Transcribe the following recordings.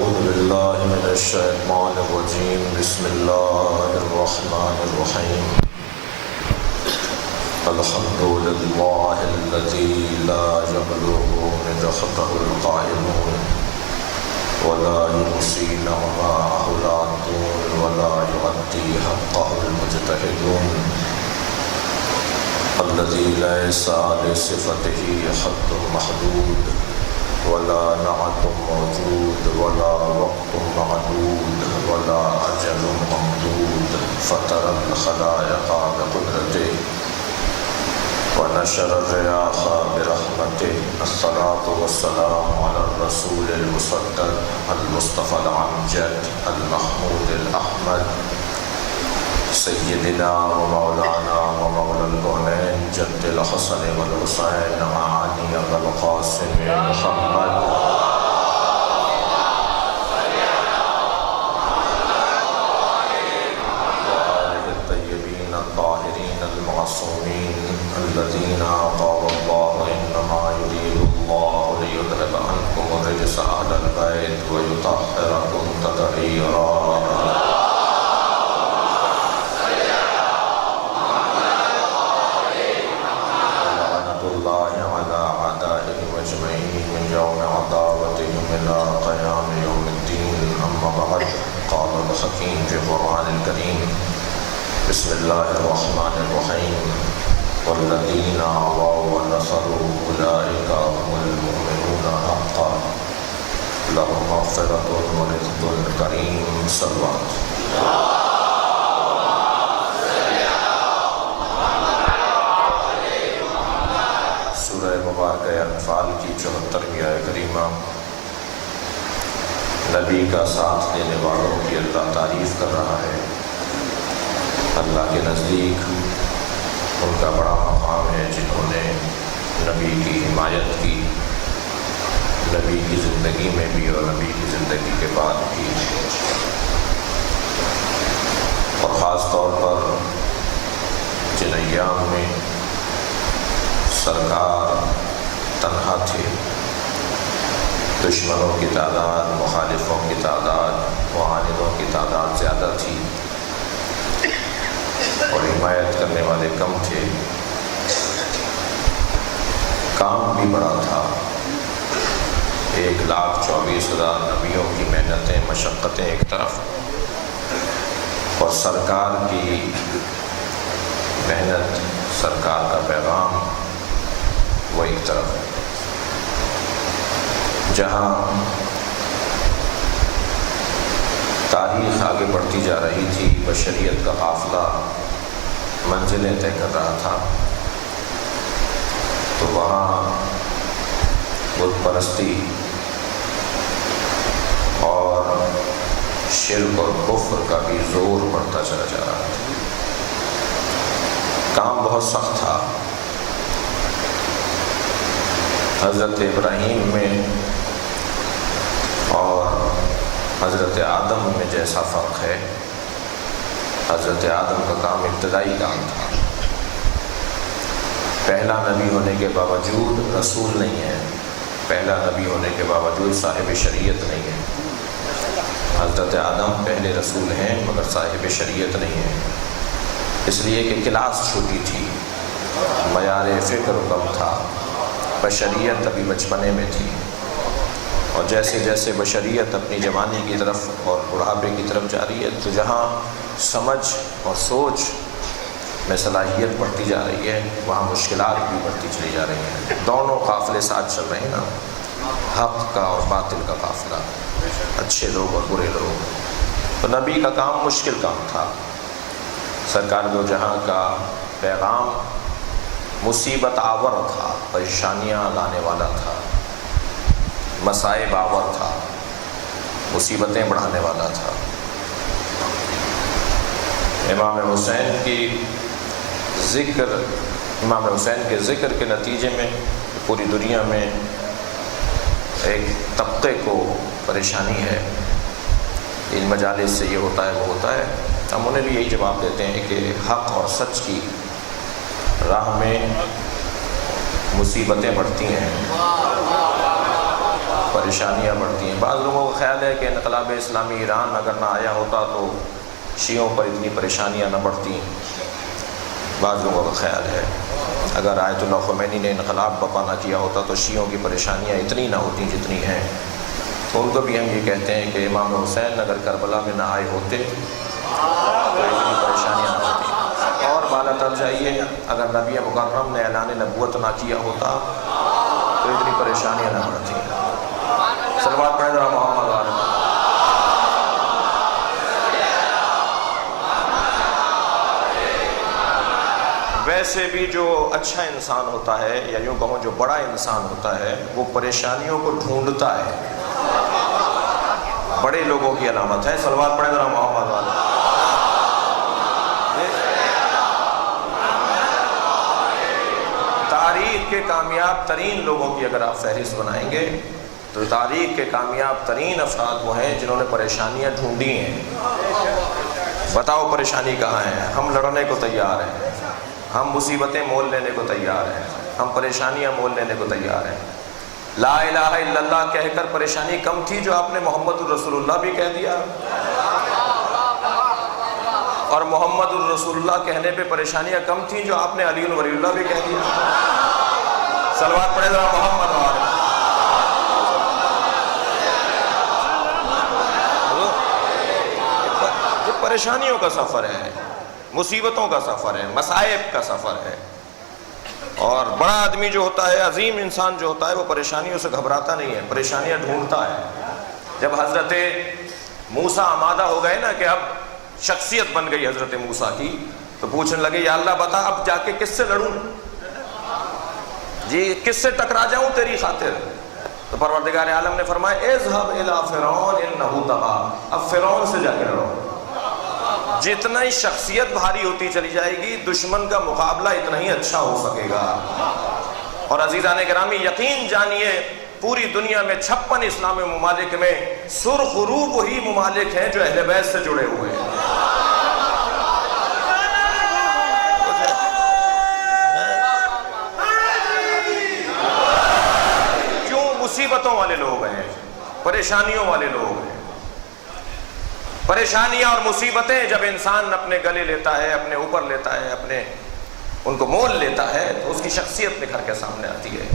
أعوذ بالله من الشيطان الرجيم بسم الله الرحمن الرحيم الحمد لله الذي لا يبلغ مدحته القائلون ولا يحصي نعماءه العادون ولا يؤدي حقه المجتهدون الذي ليس لصفته حد محدود ولا نعت موجود ولا وقت معدود ولا أجل ممدود فطر الخلائق بقدرته ونشر الرياح برحمته الصلاة والسلام على الرسول المصدق المصطفى الأمجد المحمود الأحمد سيدنا ومولانا ومولى الكونين جد الحسن والحسين علي أبا القاسم محمد وآله الطيبين الطاهرين المعصومين الذين قال الله إنما يريد الله ليذهب عنكم الرجس أهل البيت ويطهركم تطهيرا الحكيم في القرآن الكريم بسم الله الرحمن الرحيم والذين آووا ونصروا أولئك هم المؤمنون حقا لهم مغفرة ورزق كريم صلوات سورہ مبارکہ انفال کی 74ویں آیت کریمہ نبی کا ساتھ دینے والوں کی اللہ تعریف کر رہا ہے۔ اللہ کے نزدیک ان کا بڑا مقام ہے جنہوں نے نبی کی حمایت کی، نبی کی زندگی میں بھی اور نبی کی زندگی کے بعد بھی، اور خاص طور پر جن ایام میں سرکار تنہا تھے، دشمنوں کی تعداد، مخالفوں کی تعداد، معاندوں کی تعداد زیادہ تھی اور حمایت کرنے والے کم تھے، کام بھی بڑا تھا۔ 1,24,000 نبیوں کی محنتیں، مشقتیں ایک طرف، اور سرکار کی محنت، سرکار کا پیغام وہ ایک طرف۔ جہاں تاریخ آگے بڑھتی جا رہی تھی، بشریت کا قافلہ منزلیں طے کر رہا تھا، تو وہاں بت پرستی اور شرک اور کفر کا بھی زور بڑھتا چلا جا رہا تھا۔ کام بہت سخت تھا۔ حضرت ابراہیم میں اور حضرت آدم میں جیسا فرق ہے، حضرت آدم کا کام ابتدائی کام تھا، پہلا نبی ہونے کے باوجود رسول نہیں ہے، پہلا نبی ہونے کے باوجود صاحب شریعت نہیں ہے۔ حضرت آدم پہلے رسول ہیں مگر صاحب شریعت نہیں ہے، اس لیے کہ کلاس چھوٹی تھی، معیار فکر کم تھا، بشریت ابھی بچپنے میں تھی، اور جیسے جیسے بشریت اپنی جوانی کی طرف اور بڑھاپے کی طرف جا رہی ہے، تو جہاں سمجھ اور سوچ میں صلاحیت بڑھتی جا رہی ہے، وہاں مشکلات بھی بڑھتی چلی جا رہی ہیں۔ دونوں قافلے ساتھ چل رہے ہیں نا، حق کا اور باطل کا قافلہ، اچھے لوگ اور برے لوگ۔ تو نبی کا کام مشکل کام تھا، سرکار دو جہاں کا پیغام مصیبت آور تھا، پریشانیاں لانے والا تھا، مصائب آور تھا، مصیبتیں بڑھانے والا تھا۔ امام حسین کے ذکر کے نتیجے میں پوری دنیا میں ایک طبقے کو پریشانی ہے، ان مجالس سے یہ ہوتا ہے وہ ہوتا ہے۔ ہم انہیں بھی یہی جواب دیتے ہیں کہ حق اور سچ کی راہ میں مصیبتیں بڑھتی ہیں، پریشانیاں بڑھتی ہیں۔ بعض لوگوں کا خیال ہے کہ انقلاب اسلامی ایران اگر نہ آیا ہوتا تو شیعوں پر اتنی پریشانیاں نہ بڑھتی۔ بعض لوگوں کا خیال ہے اگر آیت اللہ خمینی نے انقلاب برپا نہ کیا ہوتا تو شیعوں کی پریشانیاں اتنی نہ ہوتی جتنی ہیں۔ تو ان کو بھی ہم یہ کہتے ہیں کہ امام حسین اگر کربلا میں نہ آئے ہوتے تو اتنی پریشانیاں نہ ہوتی۔ اور بالا تر جائیے، اگر نبی مکرم نے اعلان نبوت نہ کیا ہوتا تو اتنی پریشانیاں نہ بڑھتی۔ صلوات پڑھیں ذرا محمد وعلیہ۔ ویسے بھی جو اچھا انسان ہوتا ہے یا یوں کہوں جو بڑا انسان ہوتا ہے وہ پریشانیوں کو ڈھونڈتا ہے، بڑے لوگوں کی علامت ہے۔ صلوات پڑھیں ذرا محمد وعلیہ۔ تاریخ کے کامیاب ترین لوگوں کی اگر آپ فہرست بنائیں گے تو تاریخ کے کامیاب ترین افراد وہ ہیں جنہوں نے پریشانیاں ڈھونڈی ہیں۔ بتاؤ پریشانی کہاں ہے؟ ہم لڑنے کو تیار ہیں، ہم مصیبتیں مول لینے کو تیار ہیں، ہم پریشانیاں مول لینے کو تیار ہیں۔ لا الہ الا اللہ کہہ کر پریشانی کم تھی جو آپ نے محمد الرسول اللہ بھی کہہ دیا، اور محمد الرسول اللہ کہنے پہ پریشانیاں کم تھیں جو آپ نے علی ولی اللہ بھی کہہ دیا۔ صلوات پڑھے ذرا محمد وعلیہ۔ یہ پریشانیوں کا سفر ہے، مصیبتوں کا سفر ہے، مصائب کا سفر ہے۔ اور بڑا آدمی جو ہوتا ہے، عظیم انسان جو ہوتا ہے، وہ پریشانیوں سے گھبراتا نہیں ہے، پریشانیاں ڈھونڈتا ہے۔ جب حضرت موسیٰ آمادہ ہو گئے نا کہ اب شخصیت بن گئی حضرت موسیٰ کی، تو پوچھنے لگے یا اللہ بتا اب جا کے کس سے لڑوں جی، کس سے ٹکرا جاؤں تیری خاطر؟ تو پروردگار عالم نے فرمایا اذهب الى فرعون انه طغى، اب فرعون سے جا کے لڑو۔ جتنا ہی شخصیت بھاری ہوتی چلی جائے گی دشمن کا مقابلہ اتنا ہی اچھا ہو سکے گا۔ اور عزیزان گرامی یقین جانیے پوری دنیا میں 56 اسلامی ممالک میں سرخ رو وہی ممالک ہیں جو اہل بیت سے جڑے ہوئے ہیں۔ کیوں؟ مصیبتوں والے لوگ ہیں، پریشانیوں والے لوگ ہیں۔ پریشانیاں اور مصیبتیں جب انسان اپنے گلے لیتا ہے، اپنے اوپر لیتا ہے، اپنے ان کو مول لیتا ہے تو اس کی شخصیت نکھر کے سامنے آتی ہے۔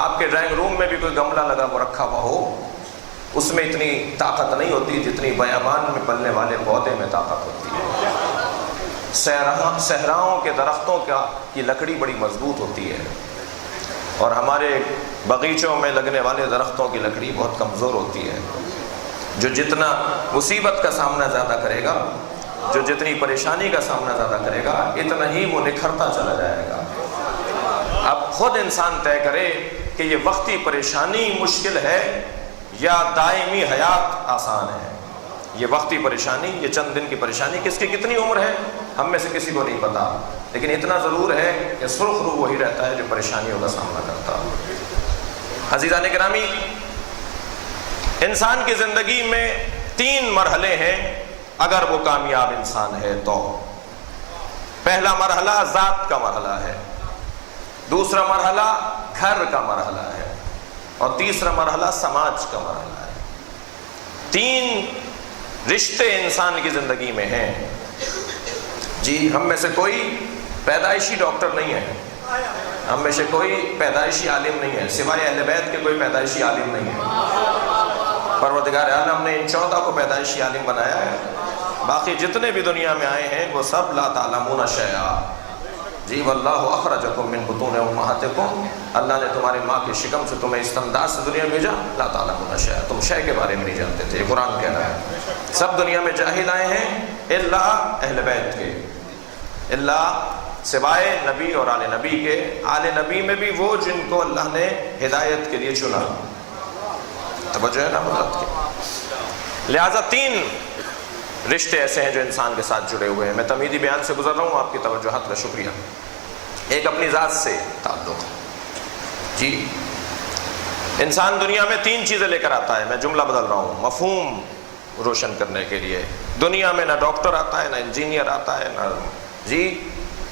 آپ کے ڈرائنگ روم میں بھی کوئی گملہ لگا وہ رکھا ہوا ہو، اس میں اتنی طاقت نہیں ہوتی جتنی بیابان میں پلنے والے پودے میں طاقت ہوتی ہے۔ صحراؤں کے درختوں کی لکڑی بڑی مضبوط ہوتی ہے، اور ہمارے باغیچوں میں لگنے والے درختوں کی لکڑی بہت کمزور ہوتی ہے۔ جو جتنا مصیبت کا سامنا زیادہ کرے گا، جو جتنی پریشانی کا سامنا زیادہ کرے گا، اتنا ہی وہ نکھرتا چلا جائے گا۔ اب خود انسان طے کرے کہ یہ وقتی پریشانی مشکل ہے یا دائمی حیات آسان ہے۔ یہ وقتی پریشانی، یہ چند دن کی پریشانی، کس کی کتنی عمر ہے ہم میں سے کسی کو نہیں پتا، لیکن اتنا ضرور ہے کہ سرخ رو وہی رہتا ہے جو پریشانیوں کا سامنا کرتا ہے۔ عزیزان گرامی، انسان کی زندگی میں 3 مرحلے ہیں اگر وہ کامیاب انسان ہے تو۔ پہلا مرحلہ ذات کا مرحلہ ہے، دوسرا مرحلہ گھر کا مرحلہ ہے، اور تیسرا مرحلہ سماج کا مرحلہ ہے۔ 3 رشتے انسان کی زندگی میں ہیں۔ جی ہم میں سے کوئی پیدائشی ڈاکٹر نہیں ہے، ہم میں سے کوئی پیدائشی عالم نہیں ہے، سوائے اہل بیت کے کوئی پیدائشی عالم نہیں ہے۔ پروردگار عالم نے ان 14 کو پیدائشی عالم بنایا ہے، باقی جتنے بھی دنیا میں آئے ہیں وہ سب لا تعلمون شیئا۔ جی واللہ اخرجکم من بطون امہاتکم، اللہ نے تمہاری ماں کے شکم سے تمہیں اس انداز سے دنیا میں بھیجا، لا تعلمون شیئا، تم شے کے بارے میں نہیں جانتے تھے۔ قرآن کہہ رہا ہے سب دنیا میں جاہل آئے ہیں الا اہل بیت کے، الا سوائے نبی اور آل نبی کے۔ آل نبی میں بھی وہ جن کو اللہ نے ہدایت کے لیے چنا۔ توجہ ہے نا بات کی؟ لہٰذا 3 رشتے ایسے ہیں جو انسان کے ساتھ جڑے ہوئے ہیں۔ میں تمہیدی بیان سے گزر رہا ہوں، آپ کی توجہات کا شکریہ۔ ایک اپنی ذات سے تعلق، جی انسان دنیا میں 3 چیزیں لے کر آتا ہے، میں جملہ بدل رہا ہوں مفہوم روشن کرنے کے لیے۔ دنیا میں نہ ڈاکٹر آتا ہے، نہ انجینئر آتا ہے، نہ جی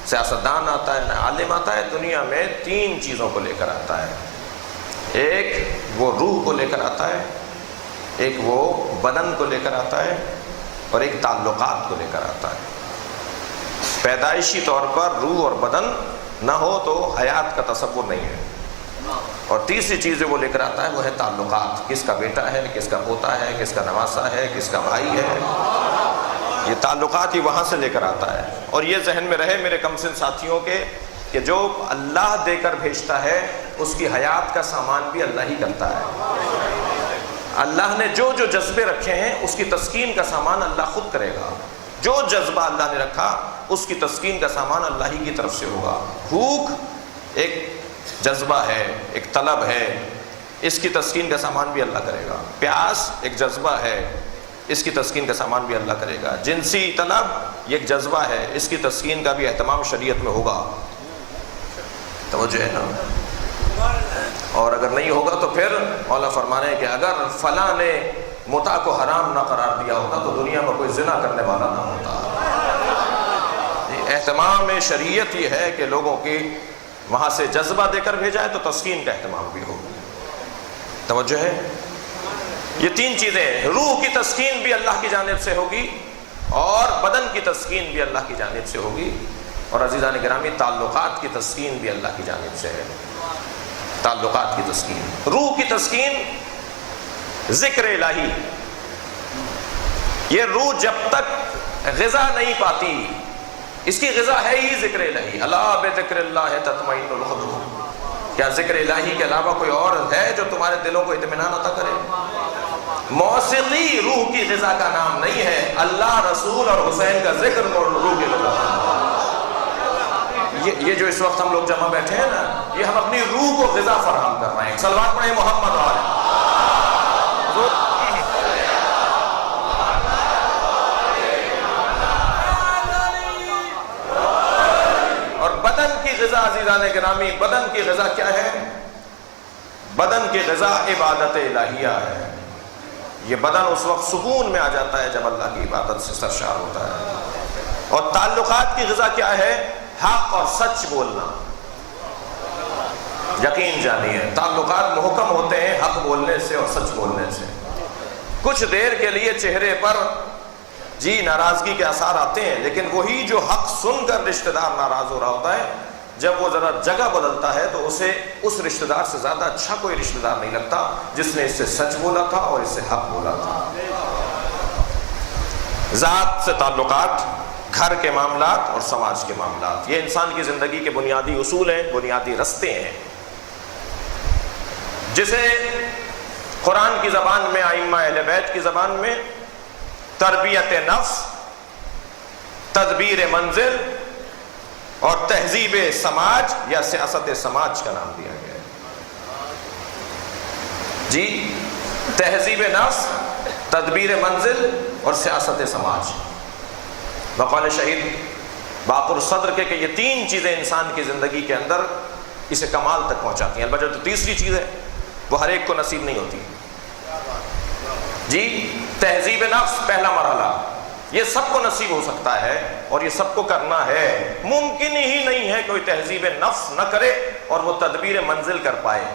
سیاستدان آتا ہے، نہ عالم آتا ہے۔ دنیا میں 3 چیزوں کو لے کر آتا ہے، ایک وہ روح کو لے کر آتا ہے، ایک وہ بدن کو لے کر آتا ہے، اور ایک تعلقات کو لے کر آتا ہے۔ پیدائشی طور پر روح اور بدن نہ ہو تو حیات کا تصور نہیں ہے، اور تیسری چیز جو وہ لے کر آتا ہے وہ ہے تعلقات، کس کا بیٹا ہے، کس کا پوتا ہے، کس کا نواسا ہے، کس کا بھائی ہے، یہ تعلقات ہی وہاں سے لے کر آتا ہے۔ اور یہ ذہن میں رہے میرے کم سن ساتھیوں کے کہ جو اللہ دے کر بھیجتا ہے اس کی حیات کا سامان بھی اللہ ہی کرتا ہے۔ اللہ نے جو جو جذبے رکھے ہیں اس کی تسکین کا سامان اللہ خود کرے گا۔ جو جذبہ اللہ نے رکھا اس کی تسکین کا سامان اللہ ہی کی طرف سے ہوگا۔ بھوک ایک جذبہ ہے، ایک طلب ہے، اس کی تسکین کا سامان بھی اللہ کرے گا۔ پیاس ایک جذبہ ہے، اس کی تسکین کا سامان بھی اللہ کرے گا۔ جنسی طلب یہ ایک جذبہ ہے، اس کی تسکین کا بھی اہتمام شریعت میں ہوگا۔ توجہ ہے نا؟ اور اگر نہیں ہوگا تو پھر مولا فرمانے ہیں کہ اگر فلاں نے متع کو حرام نہ قرار دیا ہوتا تو دنیا میں کوئی زنا کرنے والا نہ ہوتا۔ اہتمام شریعت یہ ہے کہ لوگوں کی وہاں سے جذبہ دے کر بھیجا ہے تو تسکین کا اہتمام بھی ہوگا۔ توجہ ہے؟ یہ تین چیزیں ہیں، روح کی تسکین بھی اللہ کی جانب سے ہوگی، اور بدن کی تسکین بھی اللہ کی جانب سے ہوگی، اور عزیزان گرامی تعلقات کی تسکین بھی اللہ کی جانب سے ہے۔ تعلقات کی تسکین، روح کی تسکین ذکر الہی۔ یہ روح جب تک غذا نہیں پاتی، اس کی غذا ہے ہی ذکر الہی۔ الا بذکر اللہ تطمئن القلوب۔ کیا ذکر الہی کے علاوہ کوئی اور ہے جو تمہارے دلوں کو اطمینان عطا کرے؟ موسیقی روح کی غذا کا نام نہیں ہے، اللہ، رسول اور حسین کا ذکر روح کی غذا کا نام ہے۔ یہ جو اس وقت ہم لوگ جمع بیٹھے ہیں نا، یہ ہم اپنی روح کو غذا فراہم کر رہے ہیں۔ صلوات پڑھیں محمد والے۔ اور بدن کی غذا عزیزان گرامی، بدن کی غذا کیا ہے؟ بدن کی غذا عبادت الہیہ ہے۔ یہ بدن اس وقت سکون میں آ جاتا ہے جب اللہ کی عبادت سے سرشار ہوتا ہے۔ اور تعلقات کی غذا کیا ہے؟ حق اور سچ بولنا۔ یقین جانیے تعلقات محکم ہوتے ہیں حق بولنے سے اور سچ بولنے سے۔ کچھ دیر کے لیے چہرے پر ناراضگی کے آثار آتے ہیں، لیکن وہی جو حق سن کر رشتہ دار ناراض ہو رہا ہوتا ہے، جب وہ ذرا جگہ بدلتا ہے تو اسے اس رشتہ دار سے زیادہ اچھا کوئی رشتہ دار نہیں لگتا جس نے اس سے سچ بولا تھا اور اس سے حق بولا تھا۔ ذات سے تعلقات، گھر کے معاملات اور سماج کے معاملات، یہ انسان کی زندگی کے بنیادی اصول ہیں، بنیادی رستے ہیں، جسے قرآن کی زبان میں، ائمہ اہل بیت کی زبان میں تربیت نفس، تدبیر منزل اور تہذیب سماج یا سیاست سماج کا نام دیا گیا ہے۔ جی، تہذیب نفس، تدبیر منزل اور سیاست سماج۔ بقول شہید باقر الصدر کے کہ یہ تین چیزیں انسان کی زندگی کے اندر اسے کمال تک پہنچاتی ہیں۔ البتہ جو تیسری چیز ہے وہ ہر ایک کو نصیب نہیں ہوتی۔ جی، تہذیب نفس پہلا مرحلہ، یہ سب کو نصیب ہو سکتا ہے اور یہ سب کو کرنا ہے۔ ممکن ہی نہیں ہے کوئی تہذیب نفس نہ کرے اور وہ تدبیر منزل کر پائے۔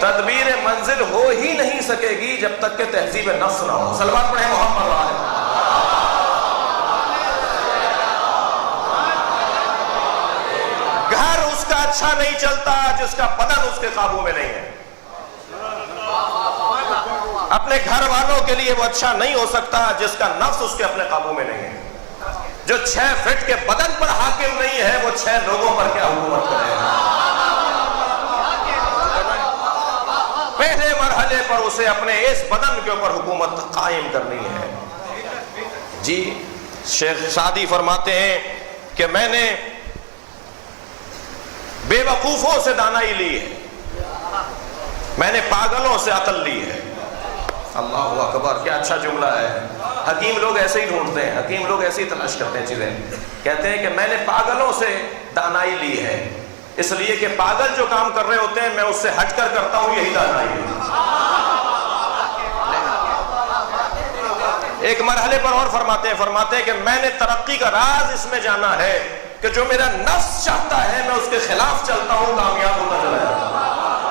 تدبیر منزل ہو ہی نہیں سکے گی جب تک کہ تہذیب نفس نہ ہو۔ صلوات پڑھیں محمد والے۔ گھر اس کا اچھا نہیں چلتا جس کا بدن اس کے قابو میں نہیں ہے۔ اپنے گھر والوں کے لیے وہ اچھا نہیں ہو سکتا جس کا نفس اس کے اپنے قابو میں نہیں ہے۔ جو 6 فٹ کے بدن پر حاکم نہیں ہے وہ 6 لوگوں پر کیا حکومت کرے گا؟ پہلے مرحلے پر اسے اپنے اس بدن کے اوپر حکومت قائم کرنی ہے۔ جی، شیخ سعدی فرماتے ہیں کہ میں نے بے وقوفوں سے دانائی لی ہے، میں نے پاگلوں سے عقل لی ہے۔ اللہ اکبر، کیا اچھا جملہ ہے۔ حکیم لوگ ایسے ہی ڈھونڈتے ہیں، حکیم لوگ ایسے ہی تلاش کرتے ہیں چیزیں۔ کہتے ہیں کہ میں نے پاگلوں سے دانائی لی ہے، اس لیے کہ پاگل جو کام کر رہے ہوتے ہیں میں اس سے ہٹ کر کرتا ہوں، یہی دانائی ہے۔ ایک مرحلے پر اور فرماتے ہیں کہ میں نے ترقی کا راز اس میں جانا ہے کہ جو میرا نفس چاہتا ہے میں اس کے خلاف چلتا ہوں، کامیاب ہوتا چلا جاتا ہوں۔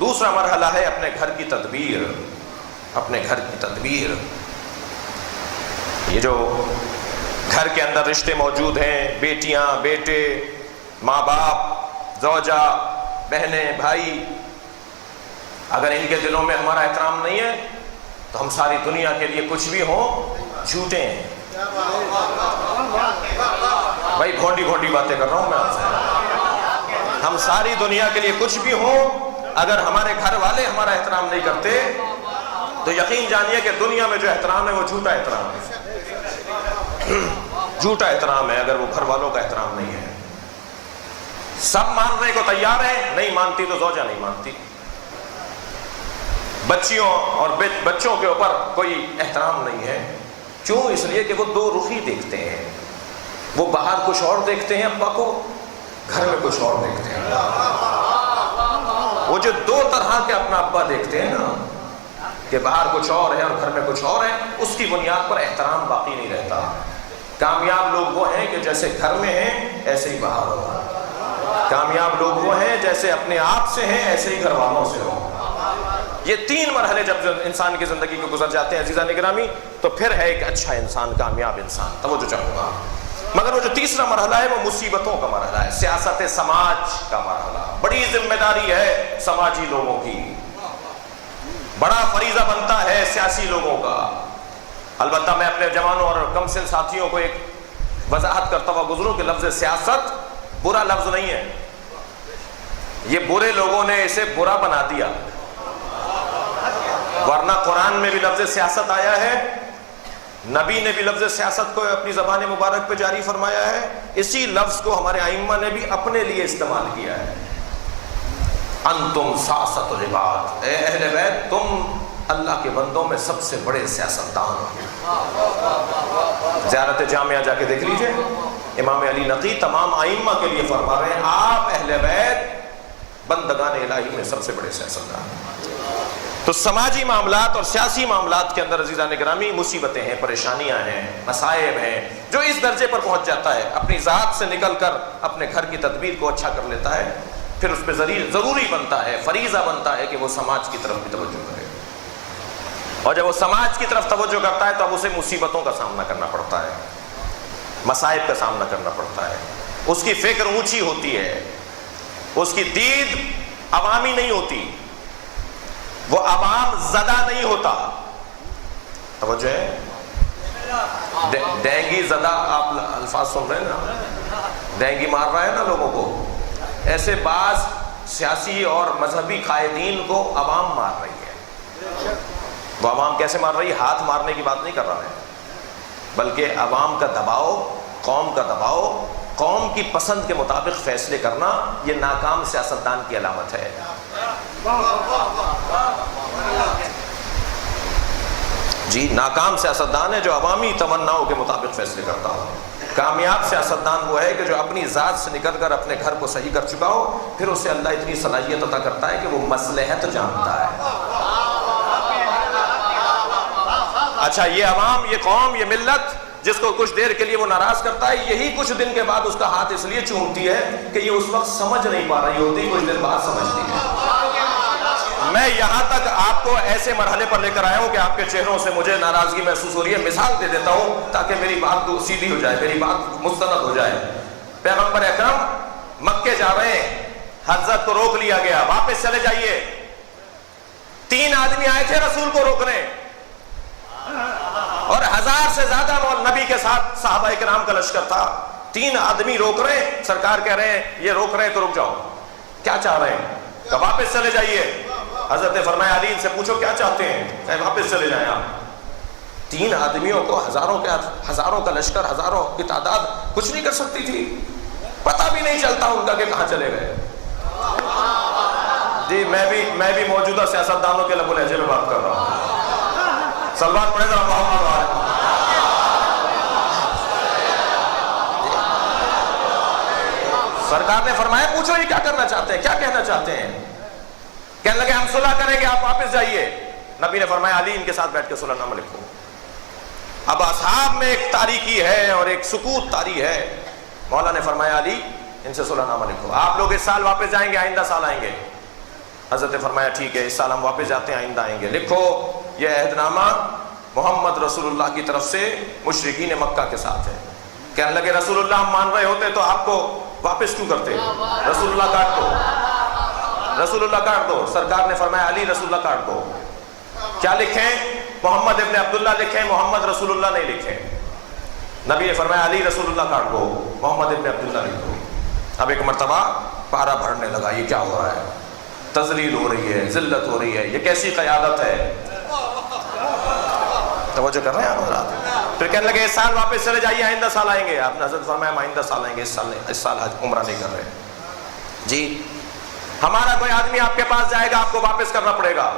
دوسرا مرحلہ ہے اپنے گھر کی تدبیر. اپنے گھر کی تدبیر. یہ جو گھر کے اندر رشتے موجود ہیں، بیٹیاں، بیٹے، ماں باپ، زوجہ، بہنیں، بھائی، اگر ان کے دلوں میں ہمارا احترام نہیں ہے تو ہم ساری دنیا کے لیے کچھ بھی ہوں جھوٹے ہیں. بھائی بھونڈی بھونڈی باتیں کر رہا ہوں میں آپ سے. ہم ساری دنیا کے لیے کچھ بھی ہوں، اگر ہمارے گھر والے ہمارا احترام نہیں کرتے تو یقین جانیے کہ دنیا میں جو احترام ہے وہ جھوٹا احترام ہے. جھوٹا احترام ہے اگر وہ گھر والوں کا احترام نہیں ہے. سب ماننے کو تیار ہیں، نہیں مانتی تو زوجہ نہیں مانتی. بچیوں اور بچوں کے اوپر کوئی احترام نہیں ہے. کیوں؟ اس لیے کہ وہ دو رخی دیکھتے ہیں. وہ باہر کچھ اور دیکھتے ہیں ابا کو، گھر میں کچھ اور دیکھتے ہیں. وہ جو دو طرح کے اپنا ابا دیکھتے ہیں نا، کہ باہر کچھ اور ہے اور گھر میں کچھ اور ہے، اس کی بنیاد پر احترام باقی نہیں رہتا. کامیاب لوگ وہ ہیں کہ جیسے گھر میں ہیں ایسے ہی باہر ہو. کامیاب لوگ وہ ہیں جیسے اپنے آپ سے ہیں ایسے ہی گھر والوں سے ہو. یہ تین مرحلے جب انسان کی زندگی کو گزر جاتے ہیں عزیزان گرامی، تو پھر ہے ایک اچھا انسان، کامیاب انسان. توجہ چاہوں گا. مگر وہ جو تیسرا مرحلہ ہے وہ مصیبتوں کا مرحلہ ہے، سیاست سماج کا مرحلہ. بڑی ذمہ داری ہے سماجی لوگوں کی، بڑا فریضہ بنتا ہے سیاسی لوگوں کا. البتہ میں اپنے جوانوں اور کم سن ساتھیوں کو ایک وضاحت کرتا ہوا گزروں کہ لفظ سیاست برا لفظ نہیں ہے. یہ برے لوگوں نے اسے برا بنا دیا، ورنہ قرآن میں بھی لفظ سیاست آیا ہے، نبی نے بھی لفظ سیاست کو اپنی زبان مبارک پہ جاری فرمایا ہے. اسی لفظ کو ہمارے ائمہ نے بھی اپنے لیے استعمال کیا ہے. انتم سیاست العباد، اے اہل بیت تم اللہ کے بندوں میں سب سے بڑے سیاستدان ہو. زیارت جامعہ جا کے دیکھ لیجئے، امام علی نقی تمام ائمہ کے لیے فرما رہے ہیں آپ اہل بیت بندگان الہی میں سب سے بڑے سیاستدان. تو سماجی معاملات اور سیاسی معاملات کے اندر عزیزان گرامی مصیبتیں ہیں، پریشانیاں ہیں، مصائب ہیں. جو اس درجے پر پہنچ جاتا ہے اپنی ذات سے نکل کر اپنے گھر کی تدبیر کو اچھا کر لیتا ہے، پھر اس پہ ضروری بنتا ہے، فریضہ بنتا ہے کہ وہ سماج کی طرف بھی توجہ کرے. اور جب وہ سماج کی طرف توجہ کرتا ہے تو اب اسے مصیبتوں کا سامنا کرنا پڑتا ہے، مصائب کا سامنا کرنا پڑتا ہے. اس کی فکر اونچی ہوتی ہے، اس کی دید عوامی نہیں ہوتی، وہ عوام زدہ نہیں ہوتا. توجہ ہے. ڈینگی زدہ، آپ الفاظ سن رہے ہیں نا، ڈینگی مار رہا ہے نا لوگوں کو. ایسے بعض سیاسی اور مذہبی قائدین کو عوام مار رہی ہے. وہ عوام کیسے مار رہی ہے؟ ہاتھ مارنے کی بات نہیں کر رہا ہے، بلکہ عوام کا دباؤ، قوم کا دباؤ، قوم کی پسند کے مطابق فیصلے کرنا، یہ ناکام سیاستدان کی علامت ہے. جی ناکام سیاستدان ہے جو عوامی تمناؤں کے مطابق فیصلے کرتا ہو. کامیاب سیاستدان وہ ہے کہ جو اپنی ذات سے نکل کر اپنے گھر کو صحیح کر چکا ہو، پھر اسے اللہ اتنی صلاحیت عطا کرتا ہے کہ وہ مصلحت جانتا ہے. اچھا یہ عوام، یہ قوم، یہ ملت جس کو کچھ دیر کے لیے وہ ناراض کرتا ہے، یہی کچھ دن کے بعد اس کا ہاتھ اس لیے چومتی ہے کہ یہ اس وقت سمجھ نہیں پا رہی ہوتی، کچھ دن بعد سمجھتی ہے. میں یہاں تک آپ کو ایسے مرحلے پر لے کر آیا ہوں کہ آپ کے چہروں سے مجھے ناراضگی محسوس ہو رہی ہے. مثال دے دیتا ہوں تاکہ میری بات سیدھی ہو جائے، میری بات مستند ہو جائے. پیغمبر اکرم مکے جا رہے ہیں، حضرت کو روک لیا گیا، واپس چلے جائیے. 3 آدمی آئے تھے رسول کو روکنے، اور 1000 سے زیادہ نبی کے ساتھ صحابہ کرام کا لشکر تھا. 3 آدمی روک رہے ہیں، سرکار کہہ رہے ہیں یہ روک رہے ہیں تو رک جاؤ. کیا چاہ رہے ہیں؟ کہ واپس چلے جائیے. حضرت نے فرمایا علی ان سے پوچھو کیا چاہتے ہیں، کہ واپس چلے جائیں آپ. 3 آدمیوں کو ہزاروں کا لشکر، ہزاروں کی تعداد کچھ نہیں کر سکتی تھی. پتہ بھی نہیں چلتا ان کا کہ کہاں چلے گئے. جی میں بھی موجودہ سیاستدانوں کے لب و لہجے میں بات کر رہا ہوں. سلوات پڑھے ذرا محمد والے. سرکار نے فرمایا پوچھو یہ کیا کرنا چاہتے ہیں، کیا کہنا چاہتے ہیں. کہنے لگے ہم صلح کریں گے، آپ واپس جائیے. نبی نے فرمایا علی ان کے ساتھ بیٹھ کے صلح نامہ لکھو. اب اصحاب میں ایک تاریکی ہے اور ایک سکوت طاری ہے. مولا نے فرمایا علی ان سے صلح نامہ لکھو. آپ لوگ اس سال واپس جائیں گے، آئندہ سال آئیں گے. حضرت نے فرمایا ٹھیک ہے اس سال ہم واپس جاتے ہیں، آئندہ آئیں گے۔ لکھو یہ عہد نامہ محمد رسول اللہ کی طرف سے مشرکین مکہ کے ساتھ ہے۔ کہنے لگے رسول اللہ ہم مان رہے ہوتے تو آپ کو واپس کیوں کرتے؟ رسول اللہ کاٹ دو، رسول اللہ کاٹ دو۔ سرکار نے فرمایا علی رسول اللہ کاٹ دو۔ کیا لکھیں؟ محمد ابن عبداللہ لکھیں، محمد رسول اللہ نہیں لکھیں۔ نبی نے فرمایا علی رسول اللہ کاٹ دو، محمد ابن عبداللہ لکھ دو۔ اب ایک مرتبہ پارا بھرنے لگا، یہ کیا ہو رہا ہے؟ تذلیل ہو رہی ہے، ذلت ہو رہی ہے، یہ کیسی قیادت ہے؟ توجہ کر رہے ہیں آپ حضرات؟ پھر کہنے لگے اس سال واپس چلے جائیے، آئندہ سال آئیں گے۔ آپ نے حضرت فرمایا ہم آئندہ سال آئیں گے، اس سال حج عمرہ نہیں کر رہے۔ جی ہمارا کوئی آدمی آپ کے پاس جائے گا آپ کو واپس کرنا پڑے گا۔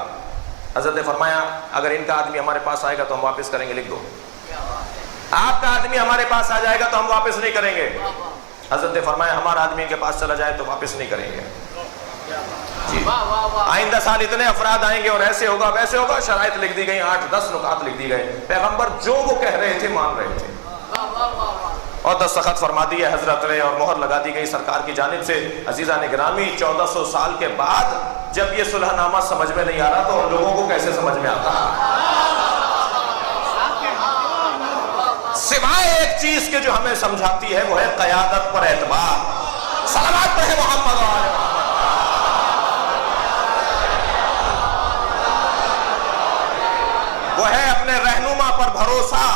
حضرت نے فرمایا اگر ان کا آدمی ہمارے پاس آئے گا تو ہم واپس کریں گے، لکھ دو۔ آپ کا آدمی ہمارے پاس آ جائے گا تو ہم واپس نہیں کریں گے۔ حضرت نے فرمایا ہمارا آدمی ان کے پاس چلا جائے تو واپس نہیں کریں گے۔ جی آئندہ سال اتنے افراد آئیں گے اور ایسے ہوگا ویسے ہوگا، شرائط لکھ دی گئی، 8-10 نکات لکھ دی گئے۔ پیغمبر جو وہ کہہ رہے تھے مان رہے تھے، اور دستخط فرما دی ہے حضرت نے اور مہر لگا دی گئی سرکار کی جانب سے۔ عزیزان گرامی 1400 سال کے بعد جب یہ صلح نامہ سمجھ میں نہیں آ رہا تو ان لوگوں کو کیسے سمجھ میں آتا؟ سوائے ایک چیز کے جو ہمیں سمجھاتی ہے وہ ہے قیادت پر اعتبار۔ صلوات پڑھیں محمد و آل محمد۔ وہ ہے اپنے رہنما پر بھروسہ،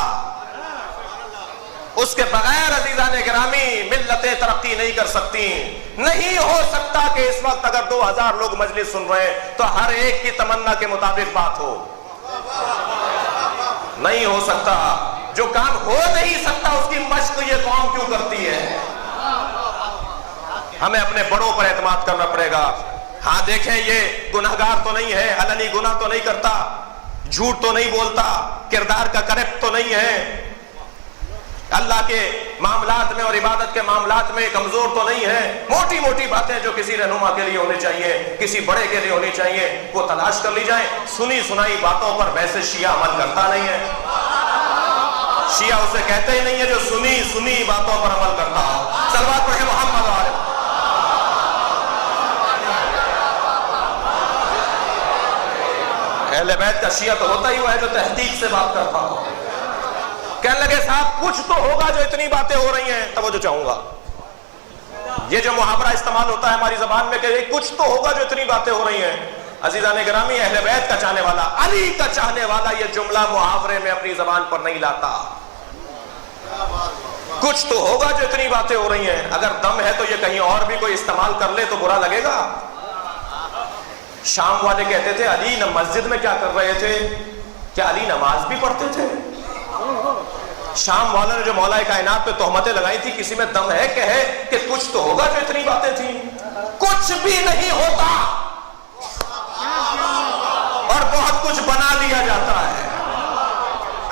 اس کے بغیر عزیزان گرامی ملتیں ترقی نہیں کر سکتی۔ نہیں ہو سکتا کہ اس وقت اگر 2000 لوگ مجلس سن رہے ہیں تو ہر ایک کی تمنا کے مطابق بات ہو، نہیں ہو سکتا۔ جو کام ہو نہیں سکتا اس کی مشق یہ قوم کیوں کرتی ہے؟ ہمیں اپنے بڑوں پر اعتماد کرنا پڑے گا۔ ہاں دیکھیں یہ گناہگار تو نہیں ہے، علنی گناہ تو نہیں کرتا، جھوٹ تو نہیں بولتا، کردار کا کرپٹ تو نہیں ہے، اللہ کے معاملات میں اور عبادت کے معاملات میں کمزور تو نہیں ہے۔ موٹی موٹی باتیں جو کسی رہنما کے لیے ہونی چاہیے، کسی بڑے کے لیے ہونی چاہیے، وہ تلاش کر لی جائیں۔ سنی سنائی باتوں پر ویسے شیعہ عمل کرتا نہیں ہے۔ شیعہ اسے کہتے ہی نہیں ہے جو سنی سنی باتوں پر عمل کرتا ہو۔ صلوات پڑھیں محمد والے۔ اہل بیت کا شیعہ تو ہوتا ہی وہ ہے جو تحقیق سے بات کرتا ہو۔ کہنے لگے صاحب کچھ تو ہوگا جو اتنی باتیں ہو رہی ہیں۔ توجہ چاہوں گا، یہ جو محاورہ استعمال ہوتا ہے ہماری زبان میں کہ کچھ تو ہوگا جو اتنی باتیں ہو رہی ہیں، عزیزان گرامی اہل بیت کا چاہنے والا، علی کا چاہنے والا یہ جملہ محاورے میں اپنی زبان پر نہیں لاتا۔ کچھ تو ہوگا جو اتنی باتیں ہو رہی ہیں، اگر دم ہے تو یہ کہیں اور بھی کوئی استعمال کر لے تو برا لگے گا۔ شام والے کہتے تھے علی مسجد میں کیا کر رہے تھے؟ کیا علی نماز بھی پڑھتے تھے؟ شام والوں نے جو مولا کائنات پہ تہمتیں لگائی تھی، کسی میں دم ہے کہے کہ کچھ تو ہوگا جو اتنی باتیں تھیں؟ کچھ بھی نہیں ہوتا اور بہت کچھ بنا لیا جاتا ہے۔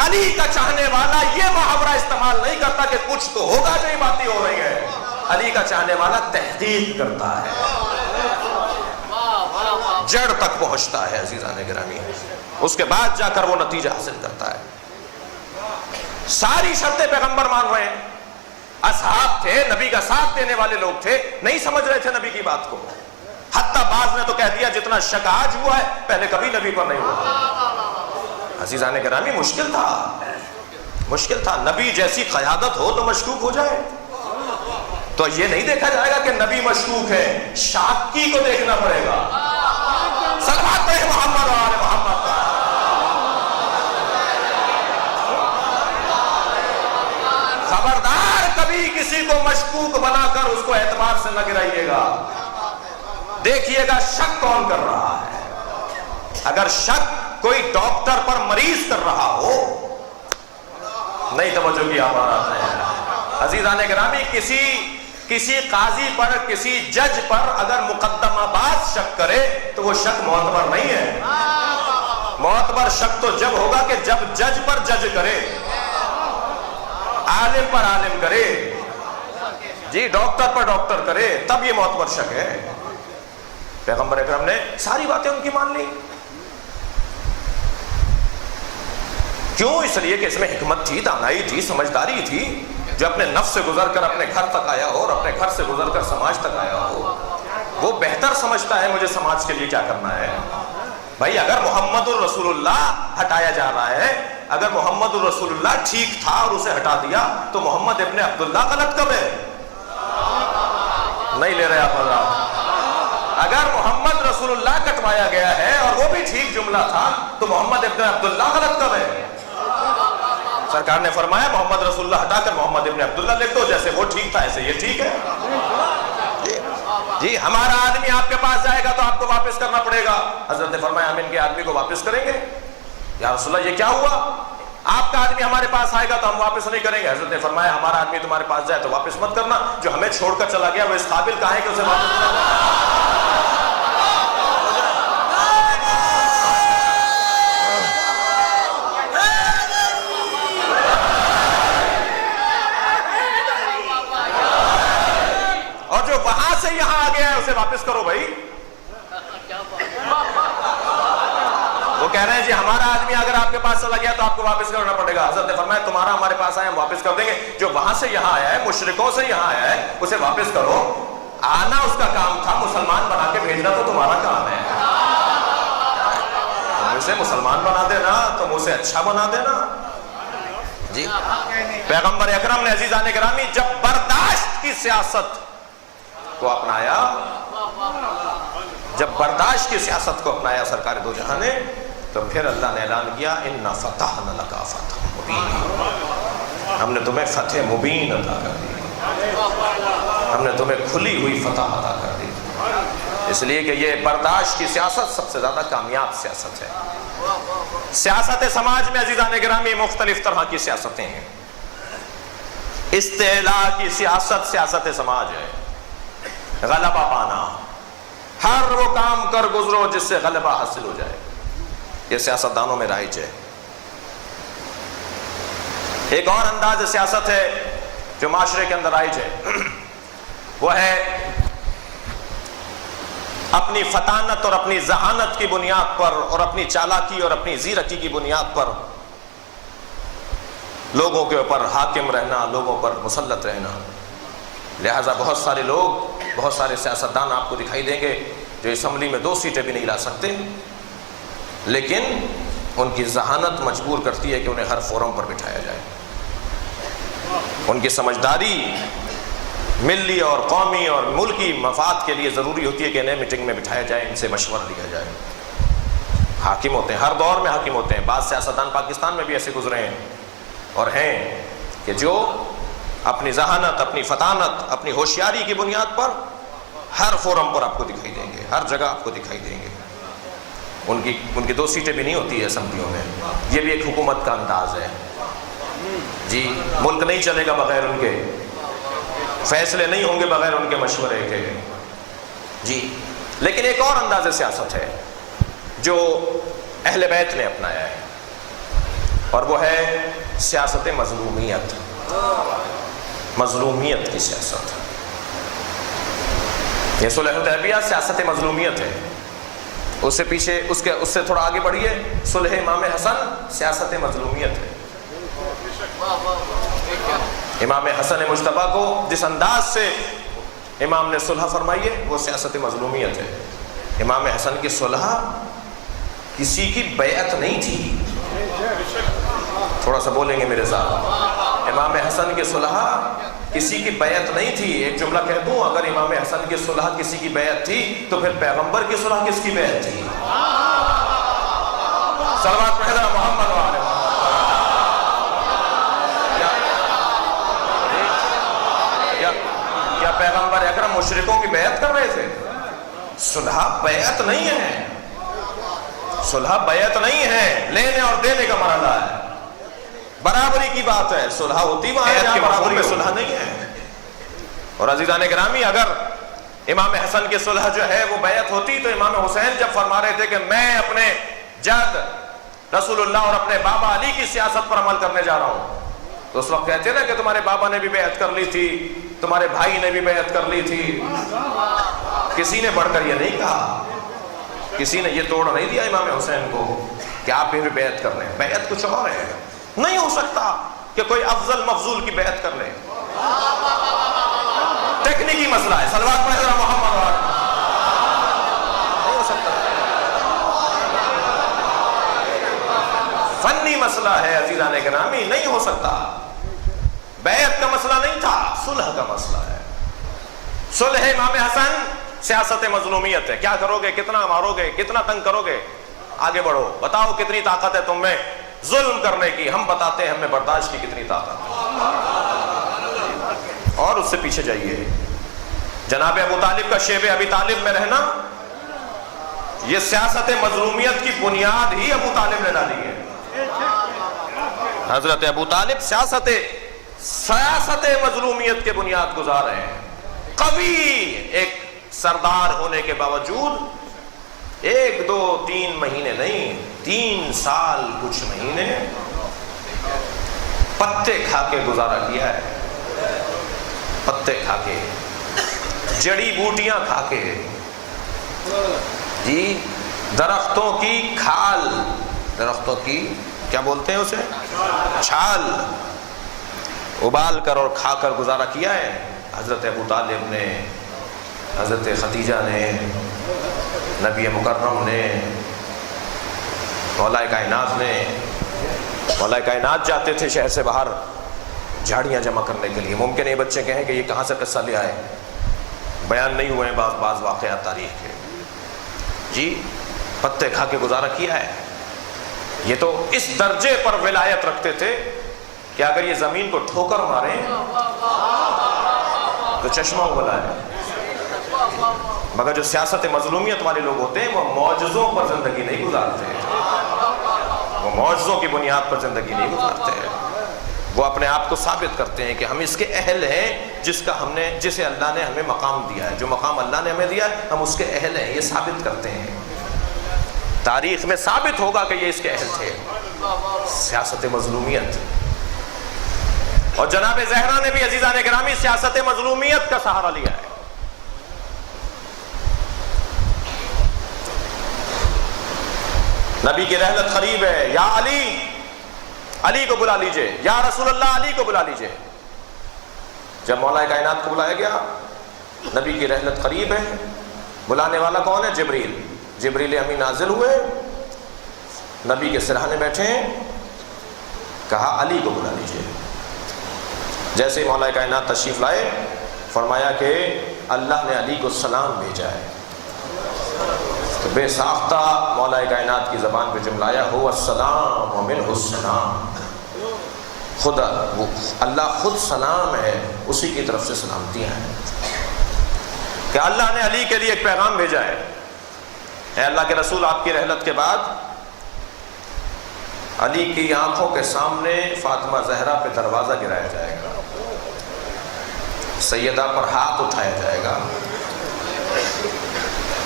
علی کا چاہنے والا یہ محاورہ استعمال نہیں کرتا کہ کچھ تو ہوگا جو یہ باتیں ہو رہی ہیں۔ علی کا چاہنے والا تحقیق کرتا ہے، جڑ تک پہنچتا ہے عزیزان گرامی، اس کے بعد جا کر وہ نتیجہ حاصل کرتا ہے۔ ساری شرطیں پیغمبر مان رہے ہیں، اصحاب تھے، نبی کا ساتھ دینے والے لوگ تھے، نہیں سمجھ رہے تھے نبی کی بات کو۔ حتیٰ بعض نے تو کہہ دیا جتنا شک آج ہوا ہے پہلے کبھی نبی پر نہیں ہوا۔ عزیزان گرامی مشکل تھا، مشکل تھا۔ نبی جیسی قیادت ہو تو مشکوک ہو جائے تو یہ نہیں دیکھا جائے گا کہ نبی مشکوک ہے، شاکی کو دیکھنا پڑے گا۔ صلوات پڑھیں محمد و آل محمد۔ خبردار کبھی کسی کو مشکوک بنا کر اس کو اعتبار سے نہ گرائیے گا۔ دیکھیے گا شک کون کر رہا ہے۔ اگر شک کوئی ڈاکٹر پر مریض کر رہا ہو، نہیں توجہ کی آواز ہے عزیزان گرامی، کسی قاضی پر، کسی جج پر اگر مقدمہ باز شک کرے تو وہ شک معتبر نہیں ہے۔ معتبر شک تو جب ہوگا کہ جب جج پر جج کرے، عالم پر عالم کرے، جی ڈاکٹر پر ڈاکٹر کرے، تب یہ معتبر شک ہے۔ پیغمبر اکرم نے ساری باتیں ان کی مان لی، کیوں؟ اس لیے کہ اس میں حکمت تھی، دانائی تھی، سمجھداری تھی، جو اپنے نفس سے گزر کر اپنے گھر تک آیا ہو اور اپنے گھر سے گزر کر سماج تک آیا ہو۔ وہ بہتر سمجھتا ہے مجھے سماج کے لیے کیا کرنا ہے. بھائی اگر محمد الرسول اللہ ہٹایا جا رہا ہے، اگر محمد الرسول اللہ ٹھیک تھا اور اسے ہٹا دیا تو محمد ابن عبداللہ غلط کب ہے؟ نہیں لے رہے آپ حضرات. اگر محمد رسول اللہ کٹوایا گیا ہے اور وہ بھی ٹھیک جملہ تھا تو محمد ابن عبداللہ غلط کب ہے؟ سرکار نے فرمایا محمد رسول اللہ ہٹا کر محمد ابن عبداللہ لکھ دو، جیسے وہ ٹھیک تھا ایسے یہ ٹھیک ہے. جی ہمارا آدمی آپ کے پاس جائے گا تو آپ کو واپس کرنا پڑے گا. حضرت نے فرمایا ہم ان کے آدمی کو واپس کریں گے. یا رسول اللہ یہ کیا ہوا؟ آپ کا آدمی ہمارے پاس آئے گا تو ہم واپس نہیں کریں گے. حضرت نے فرمایا ہمارا آدمی تمہارے پاس جائے تو واپس مت کرنا، جو ہمیں چھوڑ کر چلا گیا وہ اس قابل کہاں ہے کہ اسے واپس کرنا. اور جو وہاں سے یہاں آ گیا ہے اسے واپس کرو بھائی. وہ کہہ رہے ہیں جی ہمارا آدمی اگر آپ کے پاس چلا گیا تو آپ کو واپس کرنا پڑے گا. حضرت نے فرمایا تمہارا ہمارے پاس آیا ہم واپس کر دیں گے، جو وہاں سے یہاں آیا ہے مشرکوں سے یہاں آیا ہے اسے واپس کرو. آنا اس کا کام تھا، مسلمان بنا کے بھیجنا تو تمہارا کام ہے. تم اسے مسلمان بنا دینا، تم اسے اچھا بنا دینا. جی پیغمبر اکرم نے عزیزان گرامی جب برداشت کی سیاست کو اپنایا، جب برداشت کی سیاست کو اپنایا سرکار دو جہاں نے، تو پھر اللہ نے اعلان کیا اِنَّا فَتَحْنَا لَكَ فَتْحًا مُبِينًا، ہم نے تمہیں فتح مبین عطا کر دی، ہم نے تمہیں کھلی ہوئی فتح عطا کر دی. اس لیے کہ یہ برداشت کی سیاست سب سے زیادہ کامیاب سیاست ہے. سیاست سماج میں عزیزان گرامی مختلف طرح کی سیاستیں ہیں. استعلاء کی سیاست سیاست سماج ہے، غلبہ پانا، ہر وہ کام کر گزرو جس سے غلبہ حاصل ہو جائے، یہ سیاستدانوں میں رائج ہے. ایک اور انداز سیاست ہے جو معاشرے کے اندر رائج ہے، وہ ہے اپنی فطانت اور اپنی ذہانت کی بنیاد پر اور اپنی چالاکی اور اپنی زیرکی کی بنیاد پر لوگوں کے اوپر حاکم رہنا، لوگوں پر مسلط رہنا. لہٰذا بہت سارے لوگ، بہت سارے سیاستدان آپ کو دکھائی دیں گے جو اسمبلی میں 2 سیٹیں بھی نہیں لا سکتے، لیکن ان کی ذہانت مجبور کرتی ہے کہ انہیں ہر فورم پر بٹھایا جائے. ان کی سمجھداری ملی اور قومی اور ملکی مفاد کے لیے ضروری ہوتی ہے کہ انہیں میٹنگ میں بٹھایا جائے، ان سے مشورہ لیا جائے. حاکم ہوتے ہیں، ہر دور میں حاکم ہوتے ہیں. بعض سیاستدان پاکستان میں بھی ایسے گزرے ہیں اور ہیں کہ جو اپنی ذہانت، اپنی فطانت، اپنی ہوشیاری کی بنیاد پر ہر فورم پر آپ کو دکھائی دیں گے، ہر جگہ آپ کو دکھائی دیں گے. ان کی 2 سیٹیں بھی نہیں ہوتی ہے اسمبلیوں میں. یہ بھی ایک حکومت کا انداز ہے. جی ملک نہیں چلے گا بغیر ان کے، فیصلے نہیں ہوں گے بغیر ان کے مشورے کے. جی لیکن ایک اور انداز سیاست ہے جو اہل بیت نے اپنایا ہے، اور وہ ہے سیاست مظلومیت. مظلومیت کی سیاست. یہ صلح حدیبیہ سیاست مظلومیت ہے. اس سے پیچھے اس سے تھوڑا آگے بڑھیے، صلح امام حسن سیاست مظلومیت ہے. امام حسن مجتبیٰ کو جس انداز سے امام نے صلح فرمائی ہے وہ سیاست مظلومیت ہے. امام حسن کی صلح کسی کی بیعت نہیں تھی. تھوڑا سا بولیں گے میرے ساتھ. امام حسن کی صلح کسی کی بیعت نہیں تھی. ایک جملہ کہہ دوں، اگر امام حسن کی صلح کسی کی بیعت تھی تو پھر پیغمبر کی صلح کس کی بیعت تھی؟ صلوات پڑھے ذرا محمد وآلہ محمد. کیا پیغمبر اکرم مشرکوں کی بیعت کر رہے تھے؟ صلح بیعت نہیں ہے. صلح بیعت نہیں ہے، لینے اور دینے کا مرحلہ ہے. برابری کی بات ہے. صلح ہوتی وہاں ہے جہاں برابری میں صلح نہیں ہے. اور عزیزان گرامی اگر امام حسن کی صلح جو ہے وہ بیعت ہوتی تو امام حسین جب فرما رہے تھے کہ میں اپنے جد رسول اللہ اور اپنے بابا علی کی سیاست پر عمل کرنے جا رہا ہوں، تو اس وقت کہتے نا کہ تمہارے بابا نے بھی بیعت کر لی تھی، تمہارے بھائی نے بھی بیعت کر لی تھی. کسی نے بڑھ کر یہ نہیں کہا، کسی نے یہ توڑ نہیں دیا امام حسین کو کہ آپ بھی بیعت کر لیں. بیعت کچھ اور ہے. نہیں ہو سکتا کہ کوئی افضل مفضول کی بیعت کر لے. ٹیکنیکی مسئلہ ہے. صلوات پڑھے ذرا محمد وآلہ. فنی مسئلہ ہے عزیزان گرامی، نہیں ہو سکتا. بیعت کا مسئلہ نہیں تھا، صلح کا مسئلہ ہے. صلح امام حسن سیاست مظلومیت ہے. کیا کرو گے؟ کتنا مارو گے؟ کتنا تنگ کرو گے؟ آگے بڑھو، بتاؤ کتنی طاقت ہے تم میں ظلم کرنے کی. ہم بتاتے ہیں ہمیں برداشت کی کتنی طاقت ہے. اور اس سے پیچھے جائیے، جناب ابو طالب کا شیب ابی طالب میں رہنا، یہ سیاست مظلومیت کی بنیاد ہی ابو طالب نے ڈالی ہے. حضرت ابو طالب سیاست مظلومیت کے بنیاد گزار ہیں. قوی ایک سردار ہونے کے باوجود 1 2 3 مہینے نہیں، 3 سال کچھ مہینے پتے کھا کے گزارا کیا ہے. پتے کھا کے، جڑی بوٹیاں کھا کے، جی درختوں کی کھال، درختوں کی کیا بولتے ہیں اسے، چھال ابال کر اور کھا کر گزارا کیا ہے. حضرت ابو طالب نے، حضرت خدیجہ نے، نبی مکرم نے، مولا کائنات نے. مولا کائنات جاتے تھے شہر سے باہر جھاڑیاں جمع کرنے کے لیے. ممکن ہے بچے کہیں کہ یہ کہاں سے قصہ لے آئے، بیان نہیں ہوئے ہیں بعض واقعات تاریخ کے. جی پتے کھا کے گزارا کیا ہے. یہ تو اس درجے پر ولایت رکھتے تھے کہ اگر یہ زمین کو ٹھوکر ماریں تو چشمہ ابلا ہے. مگر جو سیاست مظلومیت والے لوگ ہوتے ہیں وہ معجزوں پر زندگی نہیں گزارتے، وہ معجزوں کی بنیاد پر زندگی نہیں گزارتے ہیں. وہ اپنے آپ کو ثابت کرتے ہیں کہ ہم اس کے اہل ہیں جسے اللہ نے ہمیں مقام دیا ہے. جو مقام اللہ نے ہمیں دیا ہے ہم اس کے اہل ہیں، یہ ثابت کرتے ہیں. تاریخ میں ثابت ہوگا کہ یہ اس کے اہل تھے. سیاست مظلومیت. اور جناب زہرا نے بھی عزیزان گرامی سیاست مظلومیت کا سہارا لیا ہے. نبی کی رحلت قریب ہے، یا علی کو بلا لیجئے، یا رسول اللہ علی کو بلا لیجئے. جب مولا کائنات کو بلایا گیا، نبی کی رحلت قریب ہے، بلانے والا کون ہے؟ جبریل امین نازل ہوئے، نبی کے سرہانے بیٹھے ہیں، کہا علی کو بلا لیجئے. جیسے ہی مولا کائنات تشریف لائے، فرمایا کہ اللہ نے علی کو سلام بھیجا ہے. تو بے ساختہ مولا کائنات کی زبان پہ جملہ آیا، هو السلام ومنہ السلام. خدا اللہ خود سلام ہے، اسی کی طرف سے سلامتیاں ہیں. کہ اللہ نے علی کے لیے ایک پیغام بھیجا ہے. اے اللہ کے رسول، آپ کی رحلت کے بعد علی کی آنکھوں کے سامنے فاطمہ زہرا پہ دروازہ گرایا جائے گا، سیدہ پر ہاتھ اٹھایا جائے گا،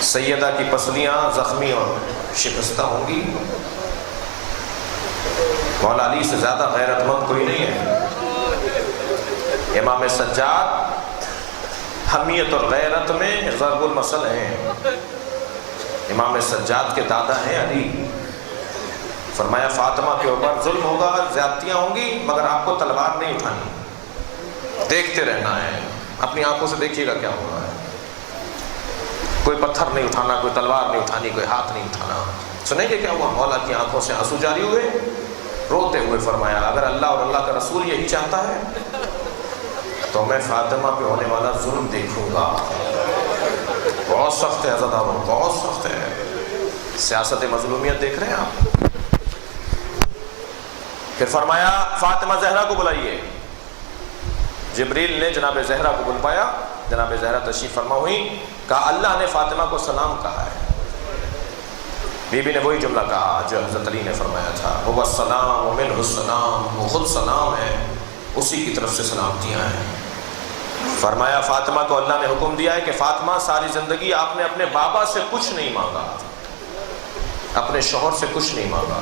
سیدہ کی پسلیاں زخمی اور شکستہ ہوں گی. مولا علی سے زیادہ غیرت مند کوئی نہیں ہے. امام سجاد حمیت اور غیرت میں ضرب المثل ہیں. امام سجاد کے دادا ہیں علی. فرمایا فاطمہ کے اوپر ظلم ہوگا، زیادتیاں ہوں گی، مگر آپ کو تلوار نہیں اٹھانی، دیکھتے رہنا ہے. اپنی آنکھوں سے دیکھیے گا کیا ہو رہا ہے. کوئی پتھر نہیں اٹھانا، کوئی تلوار نہیں اٹھانی، کوئی ہاتھ نہیں اٹھانا. سنیں گے کیا ہوا؟ مولا کی آنکھوں سے آنسو جاری ہوئے، روتے ہوئے فرمایا اگر اللہ اور اللہ کا رسول یہی چاہتا ہے تو میں فاطمہ پہ ہونے والا ظلم دیکھوں گا. بہت سخت ہے عزاداروں، بہت سخت ہے. سیاست مظلومیت دیکھ رہے ہیں آپ. پھر فرمایا فاطمہ زہرا کو بلائیے. جبریل نے جناب زہرا کو بلوایا. جناب زہرا تشریف فرما ہوئی. کہا اللہ نے فاطمہ کو سلام کہا ہے. بی بی نے وہی جملہ کہا جو حضرت علی نے فرمایا تھا، هو السلام ومنہ السلام. وہ خود سلام ہے، اسی کی طرف سے سلامتیاں ہیں. فرمایا فاطمہ کو اللہ نے حکم دیا ہے کہ فاطمہ ساری زندگی آپ نے اپنے بابا سے کچھ نہیں مانگا، اپنے شوہر سے کچھ نہیں مانگا.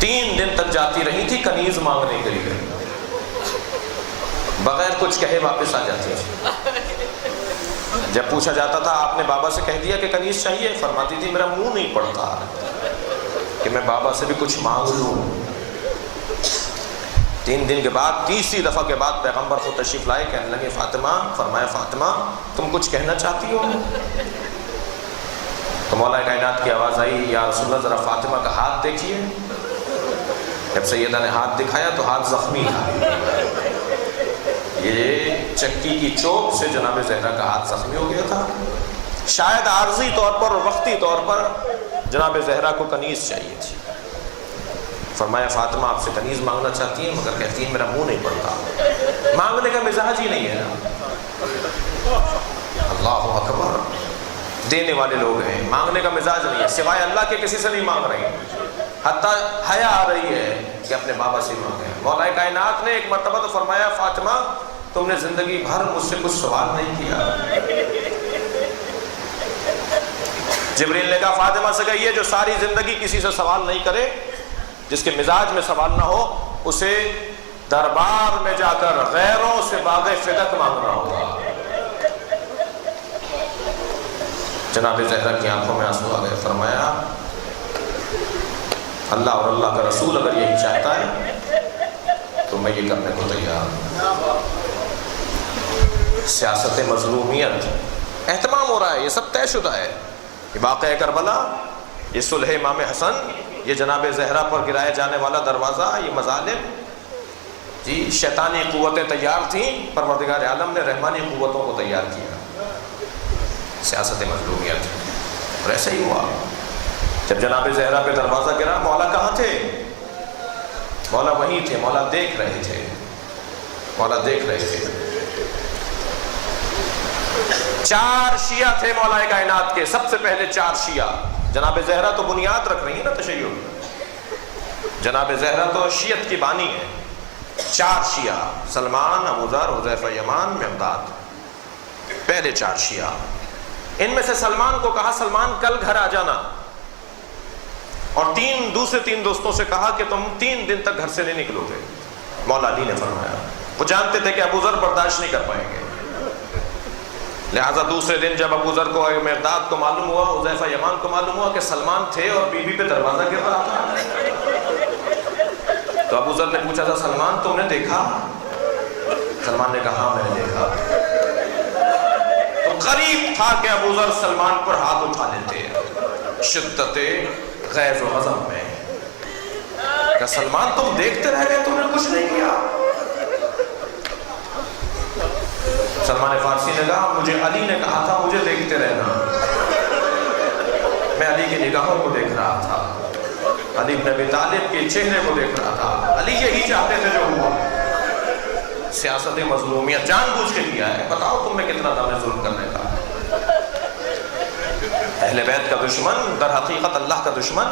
3 دن تک جاتی رہی تھی کنیز مانگنے کے لیے، بغیر کچھ کہے واپس آ جاتی تھی. جب پوچھا جاتا تھا آپ نے بابا سے کہہ دیا کہ کنیز چاہیے، فرماتی تھی میرا منہ نہیں پڑتا کہ میں بابا سے بھی کچھ مانگ لوں. 3 دن کے بعد، تیسری دفعہ کے بعد پیغمبر خود تشریف لائے. کہنے لگے فاطمہ. فرمایا فاطمہ تم کچھ کہنا چاہتی ہو؟ تو مولا کائنات کی آواز آئی، یا رسول اللہ ذرا فاطمہ کا ہاتھ دیکھیے. جب سیدہ نے ہاتھ دکھایا تو ہاتھ زخمی تھا، یہ چکی کی چوٹ سے جناب زہرا کا ہاتھ زخمی ہو گیا تھا. شاید عارضی طور پر اور وقتی طور پر جناب زہرا کو کنیز چاہیے تھی. فرمایا فاطمہ آپ سے کنیز مانگنا چاہتی ہیں، مگر کہتی ہیں میرا منہ نہیں پڑتا، مانگنے کا مزاج ہی نہیں ہے نا. اللہ اکبر، دینے والے لوگ ہیں، مانگنے کا مزاج نہیں ہے، سوائے اللہ کے کسی سے نہیں مانگ رہی، حتیٰ حیا آ رہی ہے کہ اپنے بابا سے مانگے. مولا کائنات نے ایک مرتبہ تو فرمایا فاطمہ تم نے زندگی بھر مجھ سے کچھ سوال نہیں کیا. جبریل نے کہا فاطمہ سے کہیے جو ساری زندگی کسی سے سوال نہیں کرے، جس کے مزاج میں سوال نہ ہو، اسے دربار میں جا کر غیروں سے باغ فدق مانگنا ہوگا. جناب زہرا کی آنکھوں میں آنسو آ گئے. فرمایا اللہ اور اللہ کا رسول اگر یہی چاہتا ہے تو میں یہ کرنے کو تیار ہوں. سیاست مظلومیت اہتمام ہو رہا ہے، یہ سب طے شدہ ہے. یہ واقعہ کربلا، یہ صلح امام حسن، یہ جناب زہرا پر گرایا جانے والا دروازہ، یہ مظالم، جی شیطانی قوتیں تیار تھیں، پروردگار عالم نے رحمانی قوتوں کو تیار کیا. سیاست مظلومیت. اور ایسا ہی ہوا جب جناب زہرا پہ دروازہ گرا. مولا کہاں تھے؟ مولا وہیں تھے، مولا دیکھ رہے تھے، مولا دیکھ رہے تھے. 4 شیعہ تھے مولا کائنات کے، سب سے پہلے 4 شیعہ. جناب زہرا تو بنیاد رکھ رہی ہیں نا تشیع، جناب زہرا تو شیعت کی بانی ہے. 4 شیعہ، سلمان، ابو ذر، حذیفہ یمان، مقداد، پہلے 4 شیعہ. ان میں سے سلمان کو کہا سلمان کل گھر آ جانا، اور دوسرے 3 دوستوں سے کہا کہ تم 3 دن تک گھر سے نہیں نکلو گے. مولا علی نے فرمایا، وہ جانتے تھے کہ ابو ذر برداشت نہیں کر پائیں گے، لہٰذا دوسرے دن جب ابو ذر کو، مقداد کو معلوم ہوا، حذیفہ یمان کو معلوم ہوا کہ سلمان تھے اور بی بی پہ دروازہ گر رہا تھا، تو ابو ذر نے پوچھا تھا سلمان تم نے دیکھا؟ سلمان نے کہا ہاں میں نے دیکھا. تو قریب تھا کہ ابو ذر سلمان پر ہاتھ اٹھا لیتے شدت غیظ و غضب میں کہ سلمان تم دیکھتے رہ گئے، تم نے کچھ نہیں کیا. سلمان فارسی نے کہا مجھے علی نے کہا تھا مجھے دیکھتے رہنا، میں علی کی نگاہوں کو دیکھ رہا تھا، علی بن ابی طالب کے چہرے کو دیکھ رہا تھا، علی یہی چاہتے تھے جو ہوا. سیاست مظلومیت جان بوجھ کے کیا ہے. بتاؤ تم میں کتنا دم ہے ظلم کرنے کا. اہل بیت کا دشمن در حقیقت اللہ کا دشمن،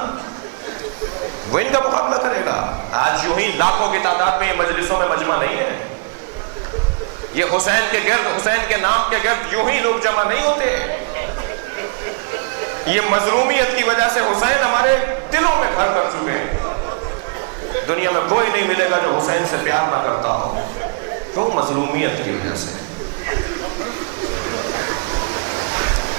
وہ ان کا مقابلہ کرے گا. آج یوں ہی لاکھوں کی تعداد میں یہ مجلسوں میں مجمع نہیں ہے، یہ حسین کے گرد، حسین کے نام کے گرد یوں ہی لوگ جمع نہیں ہوتے. یہ مظلومیت کی وجہ سے حسین ہمارے دلوں میں گھر کر چکے ہیں. دنیا میں کوئی نہیں ملے گا جو حسین سے پیار نہ کرتا ہو. کیوں؟ مظلومیت کی وجہ سے.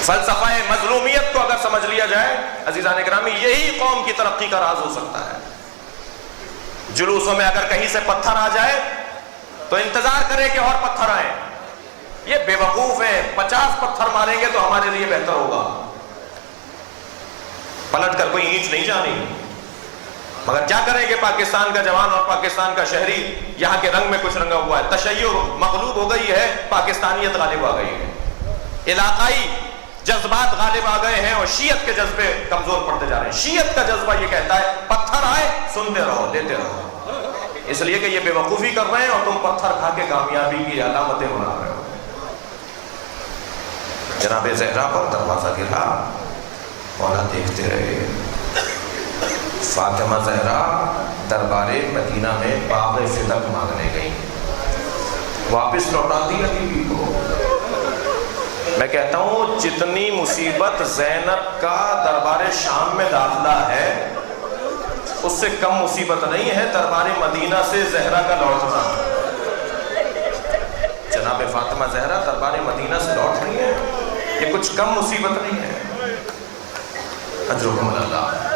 فلسفہ مظلومیت کو اگر سمجھ لیا جائے عزیزان گرامی، یہی قوم کی ترقی کا راز ہو سکتا ہے. جلوسوں میں اگر کہیں سے پتھر آ جائے تو انتظار کرے کہ اور پتھر آئیں. یہ بے وقوف ہے، 50 پتھر ماریں گے تو ہمارے لیے بہتر ہوگا. پلٹ کر کوئی اینچ نہیں جانی. مگر کیا کریں گے؟ پاکستان کا جوان اور پاکستان کا شہری یہاں کے رنگ میں کچھ رنگا ہوا ہے. تشیع مغلوب ہو گئی ہے، پاکستانیت غالب آ گئی ہے، علاقائی جذبات غالب آ گئے ہیں اور شیعت کے جذبے کمزور پڑتے جا رہے ہیں. شیعت کا جذبہ یہ کہتا ہے پتھر آئے سنتے رہو، لیتے رہو، اس لیے کہ یہ بے وقوفی کر رہے ہیں اور تم پتھر کھا کے کامیابی کی علامتیں بنا رہے ہو. جناب زہرا پر دروازہ گرا، مولا دیکھتے رہے. فاطمہ زہرا دربار مدینہ میں باغ فدق مانگنے گئی، واپس لوٹا دی علی بی کو. میں کہتا ہوں جتنی مصیبت زینب کا دربار شام میں داخلہ ہے اس سے کم مصیبت نہیں ہے دربار مدینہ سے زہرا کا لوٹنا. جناب فاطمہ زہرا دربار مدینہ سے لوٹ رہی ہے، یہ کچھ کم مصیبت نہیں ہے. اجرکم اللہ.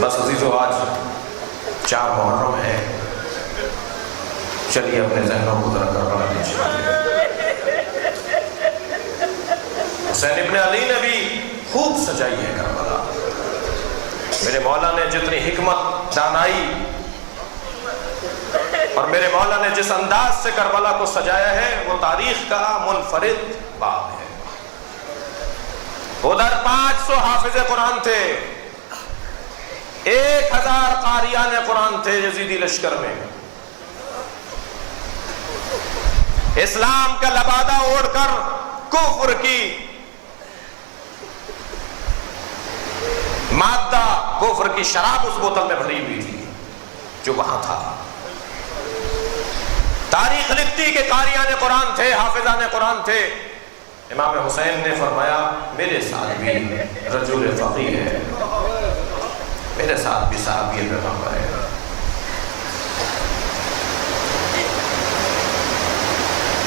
بس عزیزو آج 4 محرم ہے، چلیے اپنے ذہنوں کو ذرا کربلا لے چلیے. حسین ابن علی نے بھی خوب سجائی ہے کربلا. میرے مولا نے جتنی حکمت، دانائی اور میرے مولا نے جس انداز سے کربلا کو سجایا ہے وہ تاریخ کا منفرد باب ہے۔ ادھر 500 حافظ قرآن تھے، 1000 قاریان قرآن تھے یزیدی لشکر میں۔ اسلام کا لبادہ اوڑھ کر کفر کی مادہ، کفر کی شراب اس بوتل میں بھری ہوئی تھی جو وہاں تھا۔ تاریخ لکھتی کہ قاریان قرآن تھے، حافظان قرآن تھے۔ امام حسین نے فرمایا میرے ساتھ بھی رجل فقیہ ہے، میرے ساتھ بھی صحابی پیغمبر ہے۔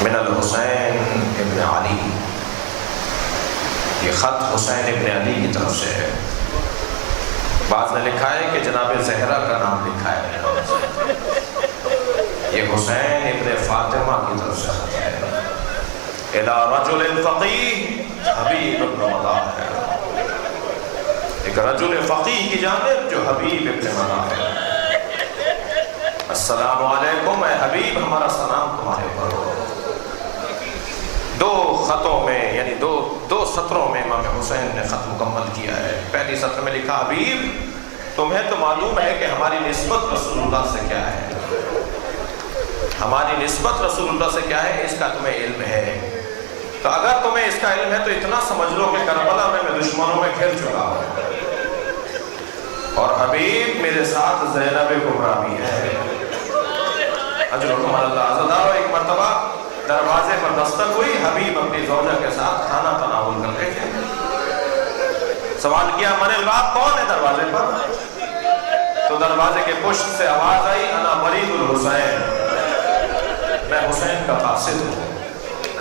من الحسین ابن علی، یہ خط حسین ابن علی کی طرف سے ہے۔ بعض نے لکھا ہے کہ جناب زہرا کا نام لکھا ہے، یہ حسین ابن فاطمہ کی طرف سے خط ہے۔ الی رجل فقیہ حبیب ابن مداح ہے، ایک رجل فقیہ کی جانب جو حبیب ابن مداح ہے۔ السلام علیکم، اے حبیب ہمارا سلام تمہارے پر ہو۔ 2 خطوں میں یعنی دو سطروں میں امام حسین نے خط مکمل کیا ہے۔ پہلی سطر میں لکھا حبیب تمہیں تو معلوم ہے کہ ہماری نسبت رسول اللہ سے کیا ہے، ہماری نسبت رسول اللہ سے کیا ہے، اس کا تمہیں علم ہے۔ تو اگر تمہیں اس کا علم ہے تو اتنا سمجھ لو کہ کربلا میں دشمنوں میں گھر چکا ہوں، اور حبیب میرے ساتھ زینب کبریٰ بھی ہے۔ اجرکم اللہ عزدہ۔ ایک مرتبہ دروازے پر دستک ہوئی، حبیب اپنی زوجہ کے ساتھ کھانا تناول کر رہے تھے۔ سوال کیا من الباب، کون ہے دروازے پر؟ تو دروازے کے پشت سے آواز آئی انا مرید الحسین، میں حسین کا قاصد ہوں۔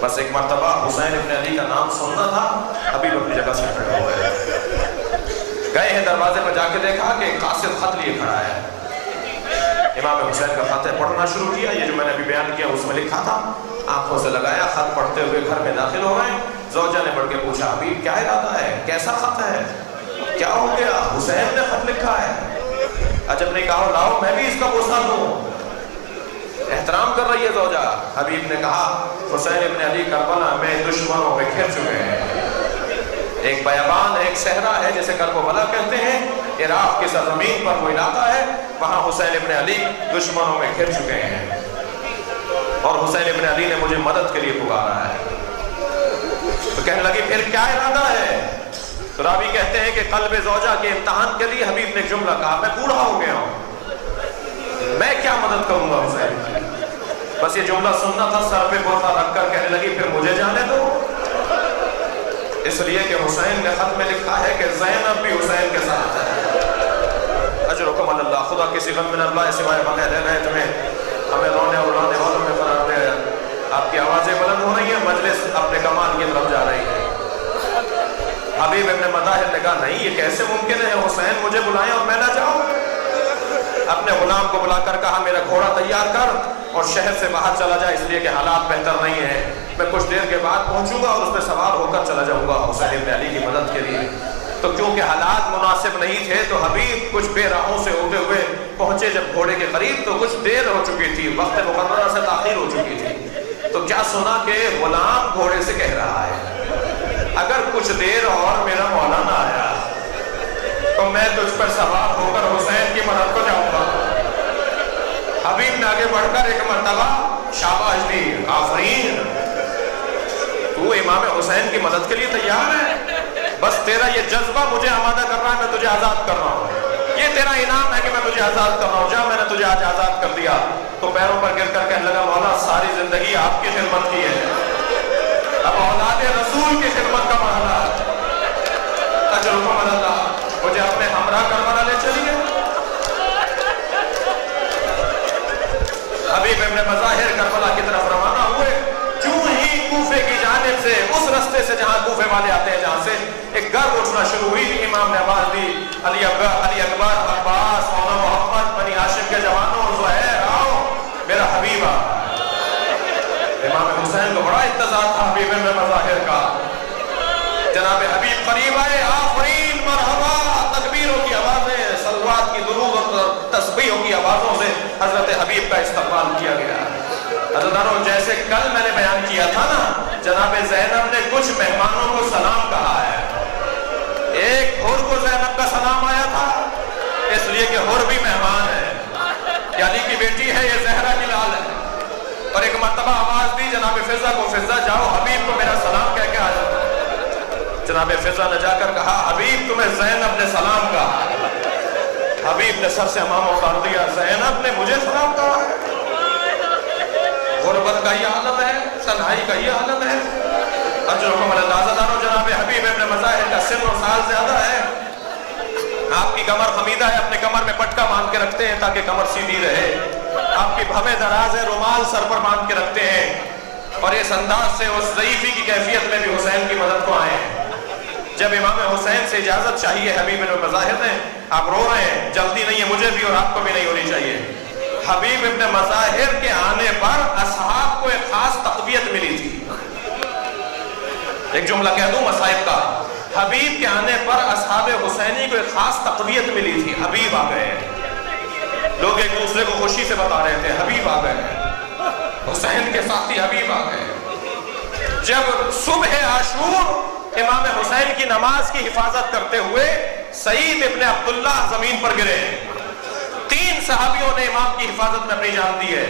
بس ایک مرتبہ حسین ابن علی کا نام سننا تھا، حبیب اپنی جگہ سے کھڑے ہوئے گئے ہیں، دروازے پر جا کے دیکھا کہ قاصد خط لیے کھڑا ہے۔ امام حسین کا خط پڑھنا شروع کیا، یہ جو میں نے ابھی بیان کیا اس میں لکھا تھا، آنکھوں سے لگایا، خط پڑھتے ہوئے گھر میں داخل ہو رہے ہیں۔ زوجہ نے بڑھ کے پوچھا حبیب کیا ارادہ ہے، کیسا خط ہے، کیا ہو گیا؟ حسین نے خط لکھا ہے۔ عجب نے کہا لاؤ میں بھی اس کا بوسہ دوں۔ احترام کر رہی ہے زوجہ۔ حبیب نے کہا حسین ابن علی کربلا میں دشمنوں میں گھر چکے ہیں، ایک بیابان، ایک صحرا ہے جسے کربلا کہتے ہیں، عراق کی سرزمین پر وہ علاقہ ہے، وہاں حسین ابن علی دشمنوں میں گھر چکے ہیں، اور حسین ابن علی نے مجھے مدد کے لیے پکارا ہے۔ تو کہنے لگی پھر کیا ارادہ ہے؟ تو راوی کہتے ہیں کہ قلب زوجہ کے امتحان کے لیے حبیب نے جملہ کہا میں بوڑھا ہو گیا ہوں، میں کیا مدد کروں گا حسین کی؟ بس یہ جملہ سننا تھا، سر پہ بوسہ رکھ کر کہنے لگی پھر مجھے جانے دو، اس لیے کہ حسین نے خط میں لکھا ہے کہ زینب بھی حسین کے ساتھ ہے۔ اجرکم اللہ۔ خدا کسی غم من اللہ سوائے بغیر رہ رہے تمہیں ہمیں رونے اور رونے والوں میں قرار دے۔ آپ کی آوازیں بلند ہو رہی ہیں، مجلس اپنے کمال کی طرف جا رہی ہے۔ حبیب ابن مطاہر نے کہا نہیں یہ کیسے ممکن ہے، حسین مجھے بلائیں اور میں نہ جاؤں۔ اپنے غلام کو بلا کر کہا میرا گھوڑا تیار کر اور شہر سے باہر چلا جا، اس لیے کہ حالات بہتر نہیں ہیں، میں کچھ دیر کے بعد پہنچوں گا اور اس پہ سوار ہو کر چلا جاؤں گا حسین ابن علی کی مدد کے لیے۔ تو کیونکہ حالات مناسب نہیں تھے تو حبیب کچھ بے راہوں سے ہوتے ہوئے پہنچے جب گھوڑے کے قریب تو کچھ دیر ہو چکی تھی، وقت مقررہ سے تاخیر ہو چکی تھی۔ تو کیا سنا کہ غلام گھوڑے سے کہہ رہا ہے اگر کچھ دیر اور میرا مولا نہ آیا تو میں تجھ پر سوار ہو کر حسین کی مدد کو جاؤں گا۔ حبیب نے آگے بڑھ کر ایک مرتبہ شاباش دی، آفرین، تو امام حسین کی مدد کے لیے تیار ہے، بس تیرا یہ جذبہ مجھے آمادہ کر رہا ہے، میں تجھے آزاد کر رہا ہوں، یہ تیرا انعام ہے کہ میں تجھے آزاد کر رہا ہوں، جا میں نے تجھے آج آزاد کر دیا۔ تو پیروں پر گر کر کہنے لگا مولا ساری زندگی آپ کی خدمت کی ہے، اب اولاد رسول کی خدمت کا مرحلہ ہے۔ اجرکم اللہ، مجھے اپنے ہمراہ کربلا لے چلیے۔ حبیب ابن مظاہر کربلا کی طرف روانہ ہوئے، کیوں ہی کوفے کی جانب سے اس رستے سے جہاں کوفے والے آتے ہیں جہاں سے ایک گرد اٹھنا شروع ہوئی، امام نے آواز دی علی اکبر عباس مولا محمد بنی ہاشم کے جوانوں زہیر آؤ، میرا حبیب آ۔ امام حسین کو بڑا انتظار تھا حبیب ابن مظاہر کا۔ جناب حبیب قریب آئے، آفرین مرحبا، تکبیروں کی آوازیں کے حور بھی مہمان ہے، علی کی بیٹی ہے، یہ زہرا کی لال ہے۔ اور ایک مرتبہ آواز دی جناب فضہ کو، فضہ جاؤ حبیب کو میرا سلام کہہ کے آ جاؤ۔ جناب فضہ نے جا کر کہا حبیب تمہیں زینب نے سلام کہا۔ حبیب نے سر سے امامہ اتار دیا، زینب نے مجھے سلام کہا ہے؟ غربت کا یہ عالم ہے، تنہائی کا یہ عالم ہے۔ اجرکم اللہ دارو جناب حبیب ابن مظاہر کا سن و سال زیادہ ہے۔ آپ کی کمر خمیدہ ہے، اپنے کمر میں پٹکا باندھ کے رکھتے ہیں تاکہ کمر سیدھی رہے۔ آپ کی بھویں دراز ہے، رومال سر پر باندھ کے رکھتے ہیں، اور اس انداز سے اس ضعیفی کی کیفیت میں بھی حسین کی مدد کو آئے ہیں۔ جب امام حسین سے اجازت چاہیے حبیب ابن مظاہر نے، آپ رو رہے ہیں، جلدی نہیں ہے مجھے بھی اور آپ کو بھی نہیں ہونی چاہیے۔ حبیب ابن مظاہر کے آنے پر اصحاب کو ایک خاص تقویت ملی تھی۔ ایک جملہ کہہ دوں مصائب کا، حبیب کے آنے پر اصحاب حسینی کو ایک خاص تقویت ملی تھی۔ حبیب آ گئے، لوگ ایک دوسرے کو خوشی سے بتا رہے تھے حبیب آ گئے، حسین کے ساتھی حبیب آ گئے۔ جب صبح عاشور امام حسین کی نماز کی حفاظت کرتے ہوئے سعید ابن عبداللہ زمین پر گرے، 3 صحابیوں نے امام کی حفاظت میں اپنی جان دی ہے،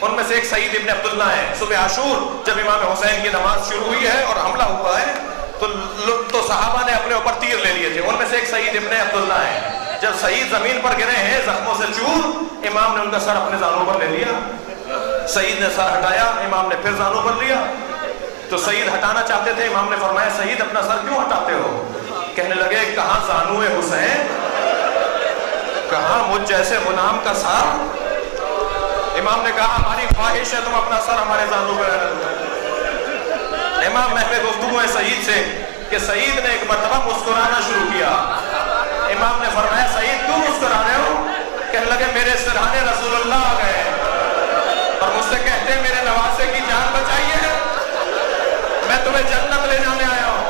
ان میں سے ایک سعید ابن عبداللہ ہے۔ صبح عاشور جب امام حسین کی نماز شروع ہوئی ہے اور حملہ ہوا ہے تو صحابہ نے اپنے اوپر تیر لے لیے تھے، ان میں سے ایک سعید ابن عبداللہ ہے۔ جب سعید زمین پر گرے ہیں زخموں سے چور، امام نے ان کا سر اپنے زانوں پر لے لیا، سعید نے سر ہٹایا، امام نے پھر زانوں پر لیا۔ تو سعید ہٹانا چاہتے تھے، امام نے فرمایا سعید اپنا سر کیوں ہٹاتے ہو؟ کہنے لگے کہاں زانو حسین، کہاں مجھ جیسے غلام کا سر؟ امام نے کہا ہماری خواہش ہے تم اپنا سر ہمارے زانو پر رکھو۔ امام محو گفتگو ہے سعید سے کہ سعید نے ایک مرتبہ مسکرانا شروع کیا۔ امام نے فرمایا سعید کیوں مسکرا رہے ہو؟ کہنے لگے میرے سرہانے رسول اللہ آ گئے اور مجھ سے کہتے ہیں میرے نواسے کی جان بچائیے، میں تمہیں جنت لے جانے آیا ہوں۔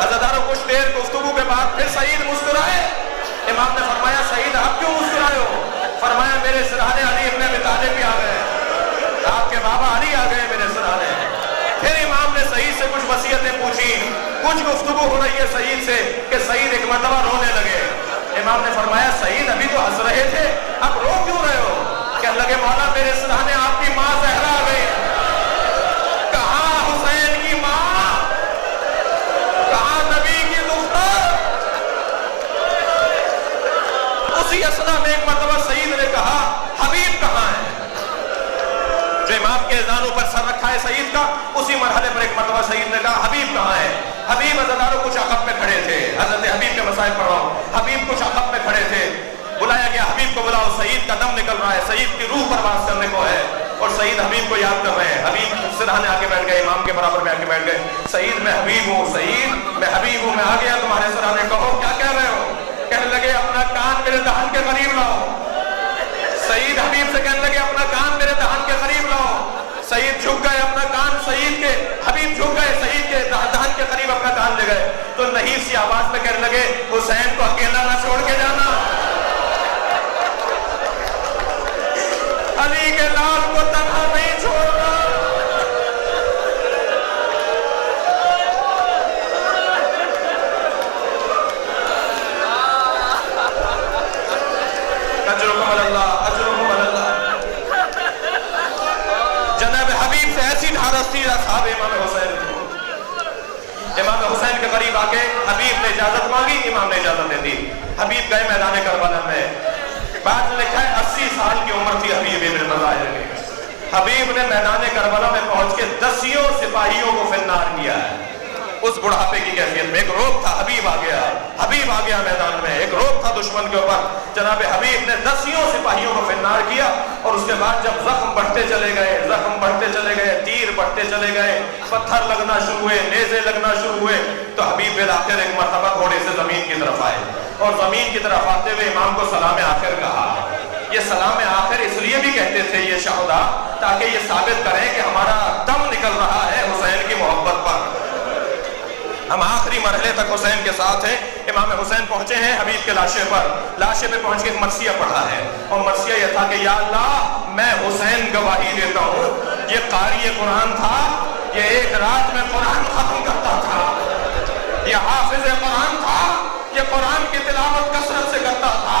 عزاداروں کچھ دیر گفتگو کے بعد پھر سعید مسکرائے۔ امام نے فرمایا سعید آپ کیوں مسکرائے ہو؟ فرمایا میرے سرہانے علی ابن ابی طالب بھی آ گئے، آپ کے بابا علی آ گئے میرے سرہانے۔ پھر امام نے سعید سے کچھ وصیتیں پوچھی، کچھ گفتگو ہو رہی ہے سعید سے کہ سعید ایک مرتبہ رونے لگے۔ امام نے فرمایا سعید ابھی تو ہنس رہے تھے، اب رو کیوں رہے ہو؟ کہنے لگے مولا میرے سرہانے آپ کی ماں زہرا آ گئی۔ کہاں حسین کی ماں، کہاں نبی کی دختر؟ اسی اثنا میں ایک مرتبہ سعید نے کہا حبیب کہاں ہے؟ جو امام کے زانوں پر سر رکھا ہے سعید کا، اسی مرحلے پر ایک مرتبہ سعید نے کہا حبیب کہاں ہے؟ حبیب عزاداروں کچھ عقب میں کھڑے تھے، حضرت حبیب کے مسائل پڑھ رہا ہوں، حبیب کچھ عقب میں کھڑے تھے، بلایا گیا حبیب کو بلاؤ، سعید کا دم نکل رہا ہے، سعید کی روح پرواز کرنے کو ہے، اور سعید حبیب کو یاد کر رہے ہیں۔ حبیب سرہانے آ کے بیٹھ گئے، امام کے برابر میں آ کے بیٹھ گئے، سعید میں حبیب ہوں، سعید میں حبیب ہوں، میں آ گیا تمہارے سرہانے، کہو کیا کہہ رہے ہو؟ کہنے لگے اپنا کان میرے دہن کے قریب لاؤ۔ سعید حبیب سے کہنے لگے اپنا کان میرے دہن کے قریب لاؤ۔ سعید جھک گئے، اپنا کان سعید کے، حبیب جھک گئے، سعید کے دہن کے قریب اپنا کان لے گئے، تو نحیف سی آواز میں کہنے لگے حسین کو اکیلا نہ چھوڑ کے جانا، علی کے لال کو تنہا نہیں چھوڑنا۔ اجرکم اللہ، اجرکم اللہ۔ جناب حبیب سے ایسی ڈھارس تھی اصحاب امام حسین کو۔ امام حسین کے قریب آ کے حبیب نے اجازت مانگی، امام نے اجازت دے دی۔ حبیب گئے میدان کربلا میں، بعد میں لکھا ہے 80 سال کی عمر تھی حبیب ابن مظاہر کی۔ حبیب نے میدان کربلا میں پہنچ کے 10 سپاہیوں کو فنار کیا ہے، اس بڑھاپے کی کیفیت میں۔ ایک روب تھا، حبیب آ گیا، حبیب آ گیا میدان میں، ایک روب تھا دشمن کے اوپر۔ جناب حبیب نے 10 سپاہیوں کو فنار کیا، اور اس کے بعد جب زخم بڑھتے چلے گئے، زخم بڑھتے چلے گئے، تیر بڑھتے چلے گئے، پتھر لگنا شروع ہوئے، نیزے لگنا شروع ہوئے، تو حبیب بالآخر ایک مرتبہ گھوڑے سے زمین کی طرف آئے، اور زمین کی طرف آتے ہوئے امام کو سلام آخر کہا۔ یہ سلام آخر اس لیے بھی کہتے تھے یہ شہداء تاکہ یہ ثابت کریں کہ ہمارا دم نکل رہا ہے حسین کی محبت پر، ہم آخری مرحلے تک حسین کے ساتھ ہیں۔ امام حسین پہنچے ہیں حبیب کے لاشے پر، لاشے پہ پہنچ کے ایک مرثیہ پڑھا ہے، اور مرثیہ یہ تھا کہ یا اللہ میں حسین گواہی دیتا ہوں، یہ قاری قرآن تھا، یہ ایک رات میں قرآن ختم کرتا تھا، یہ حافظ قرآن تھا، یہ قرآن کی تلاوت کثرت سے کرتا تھا،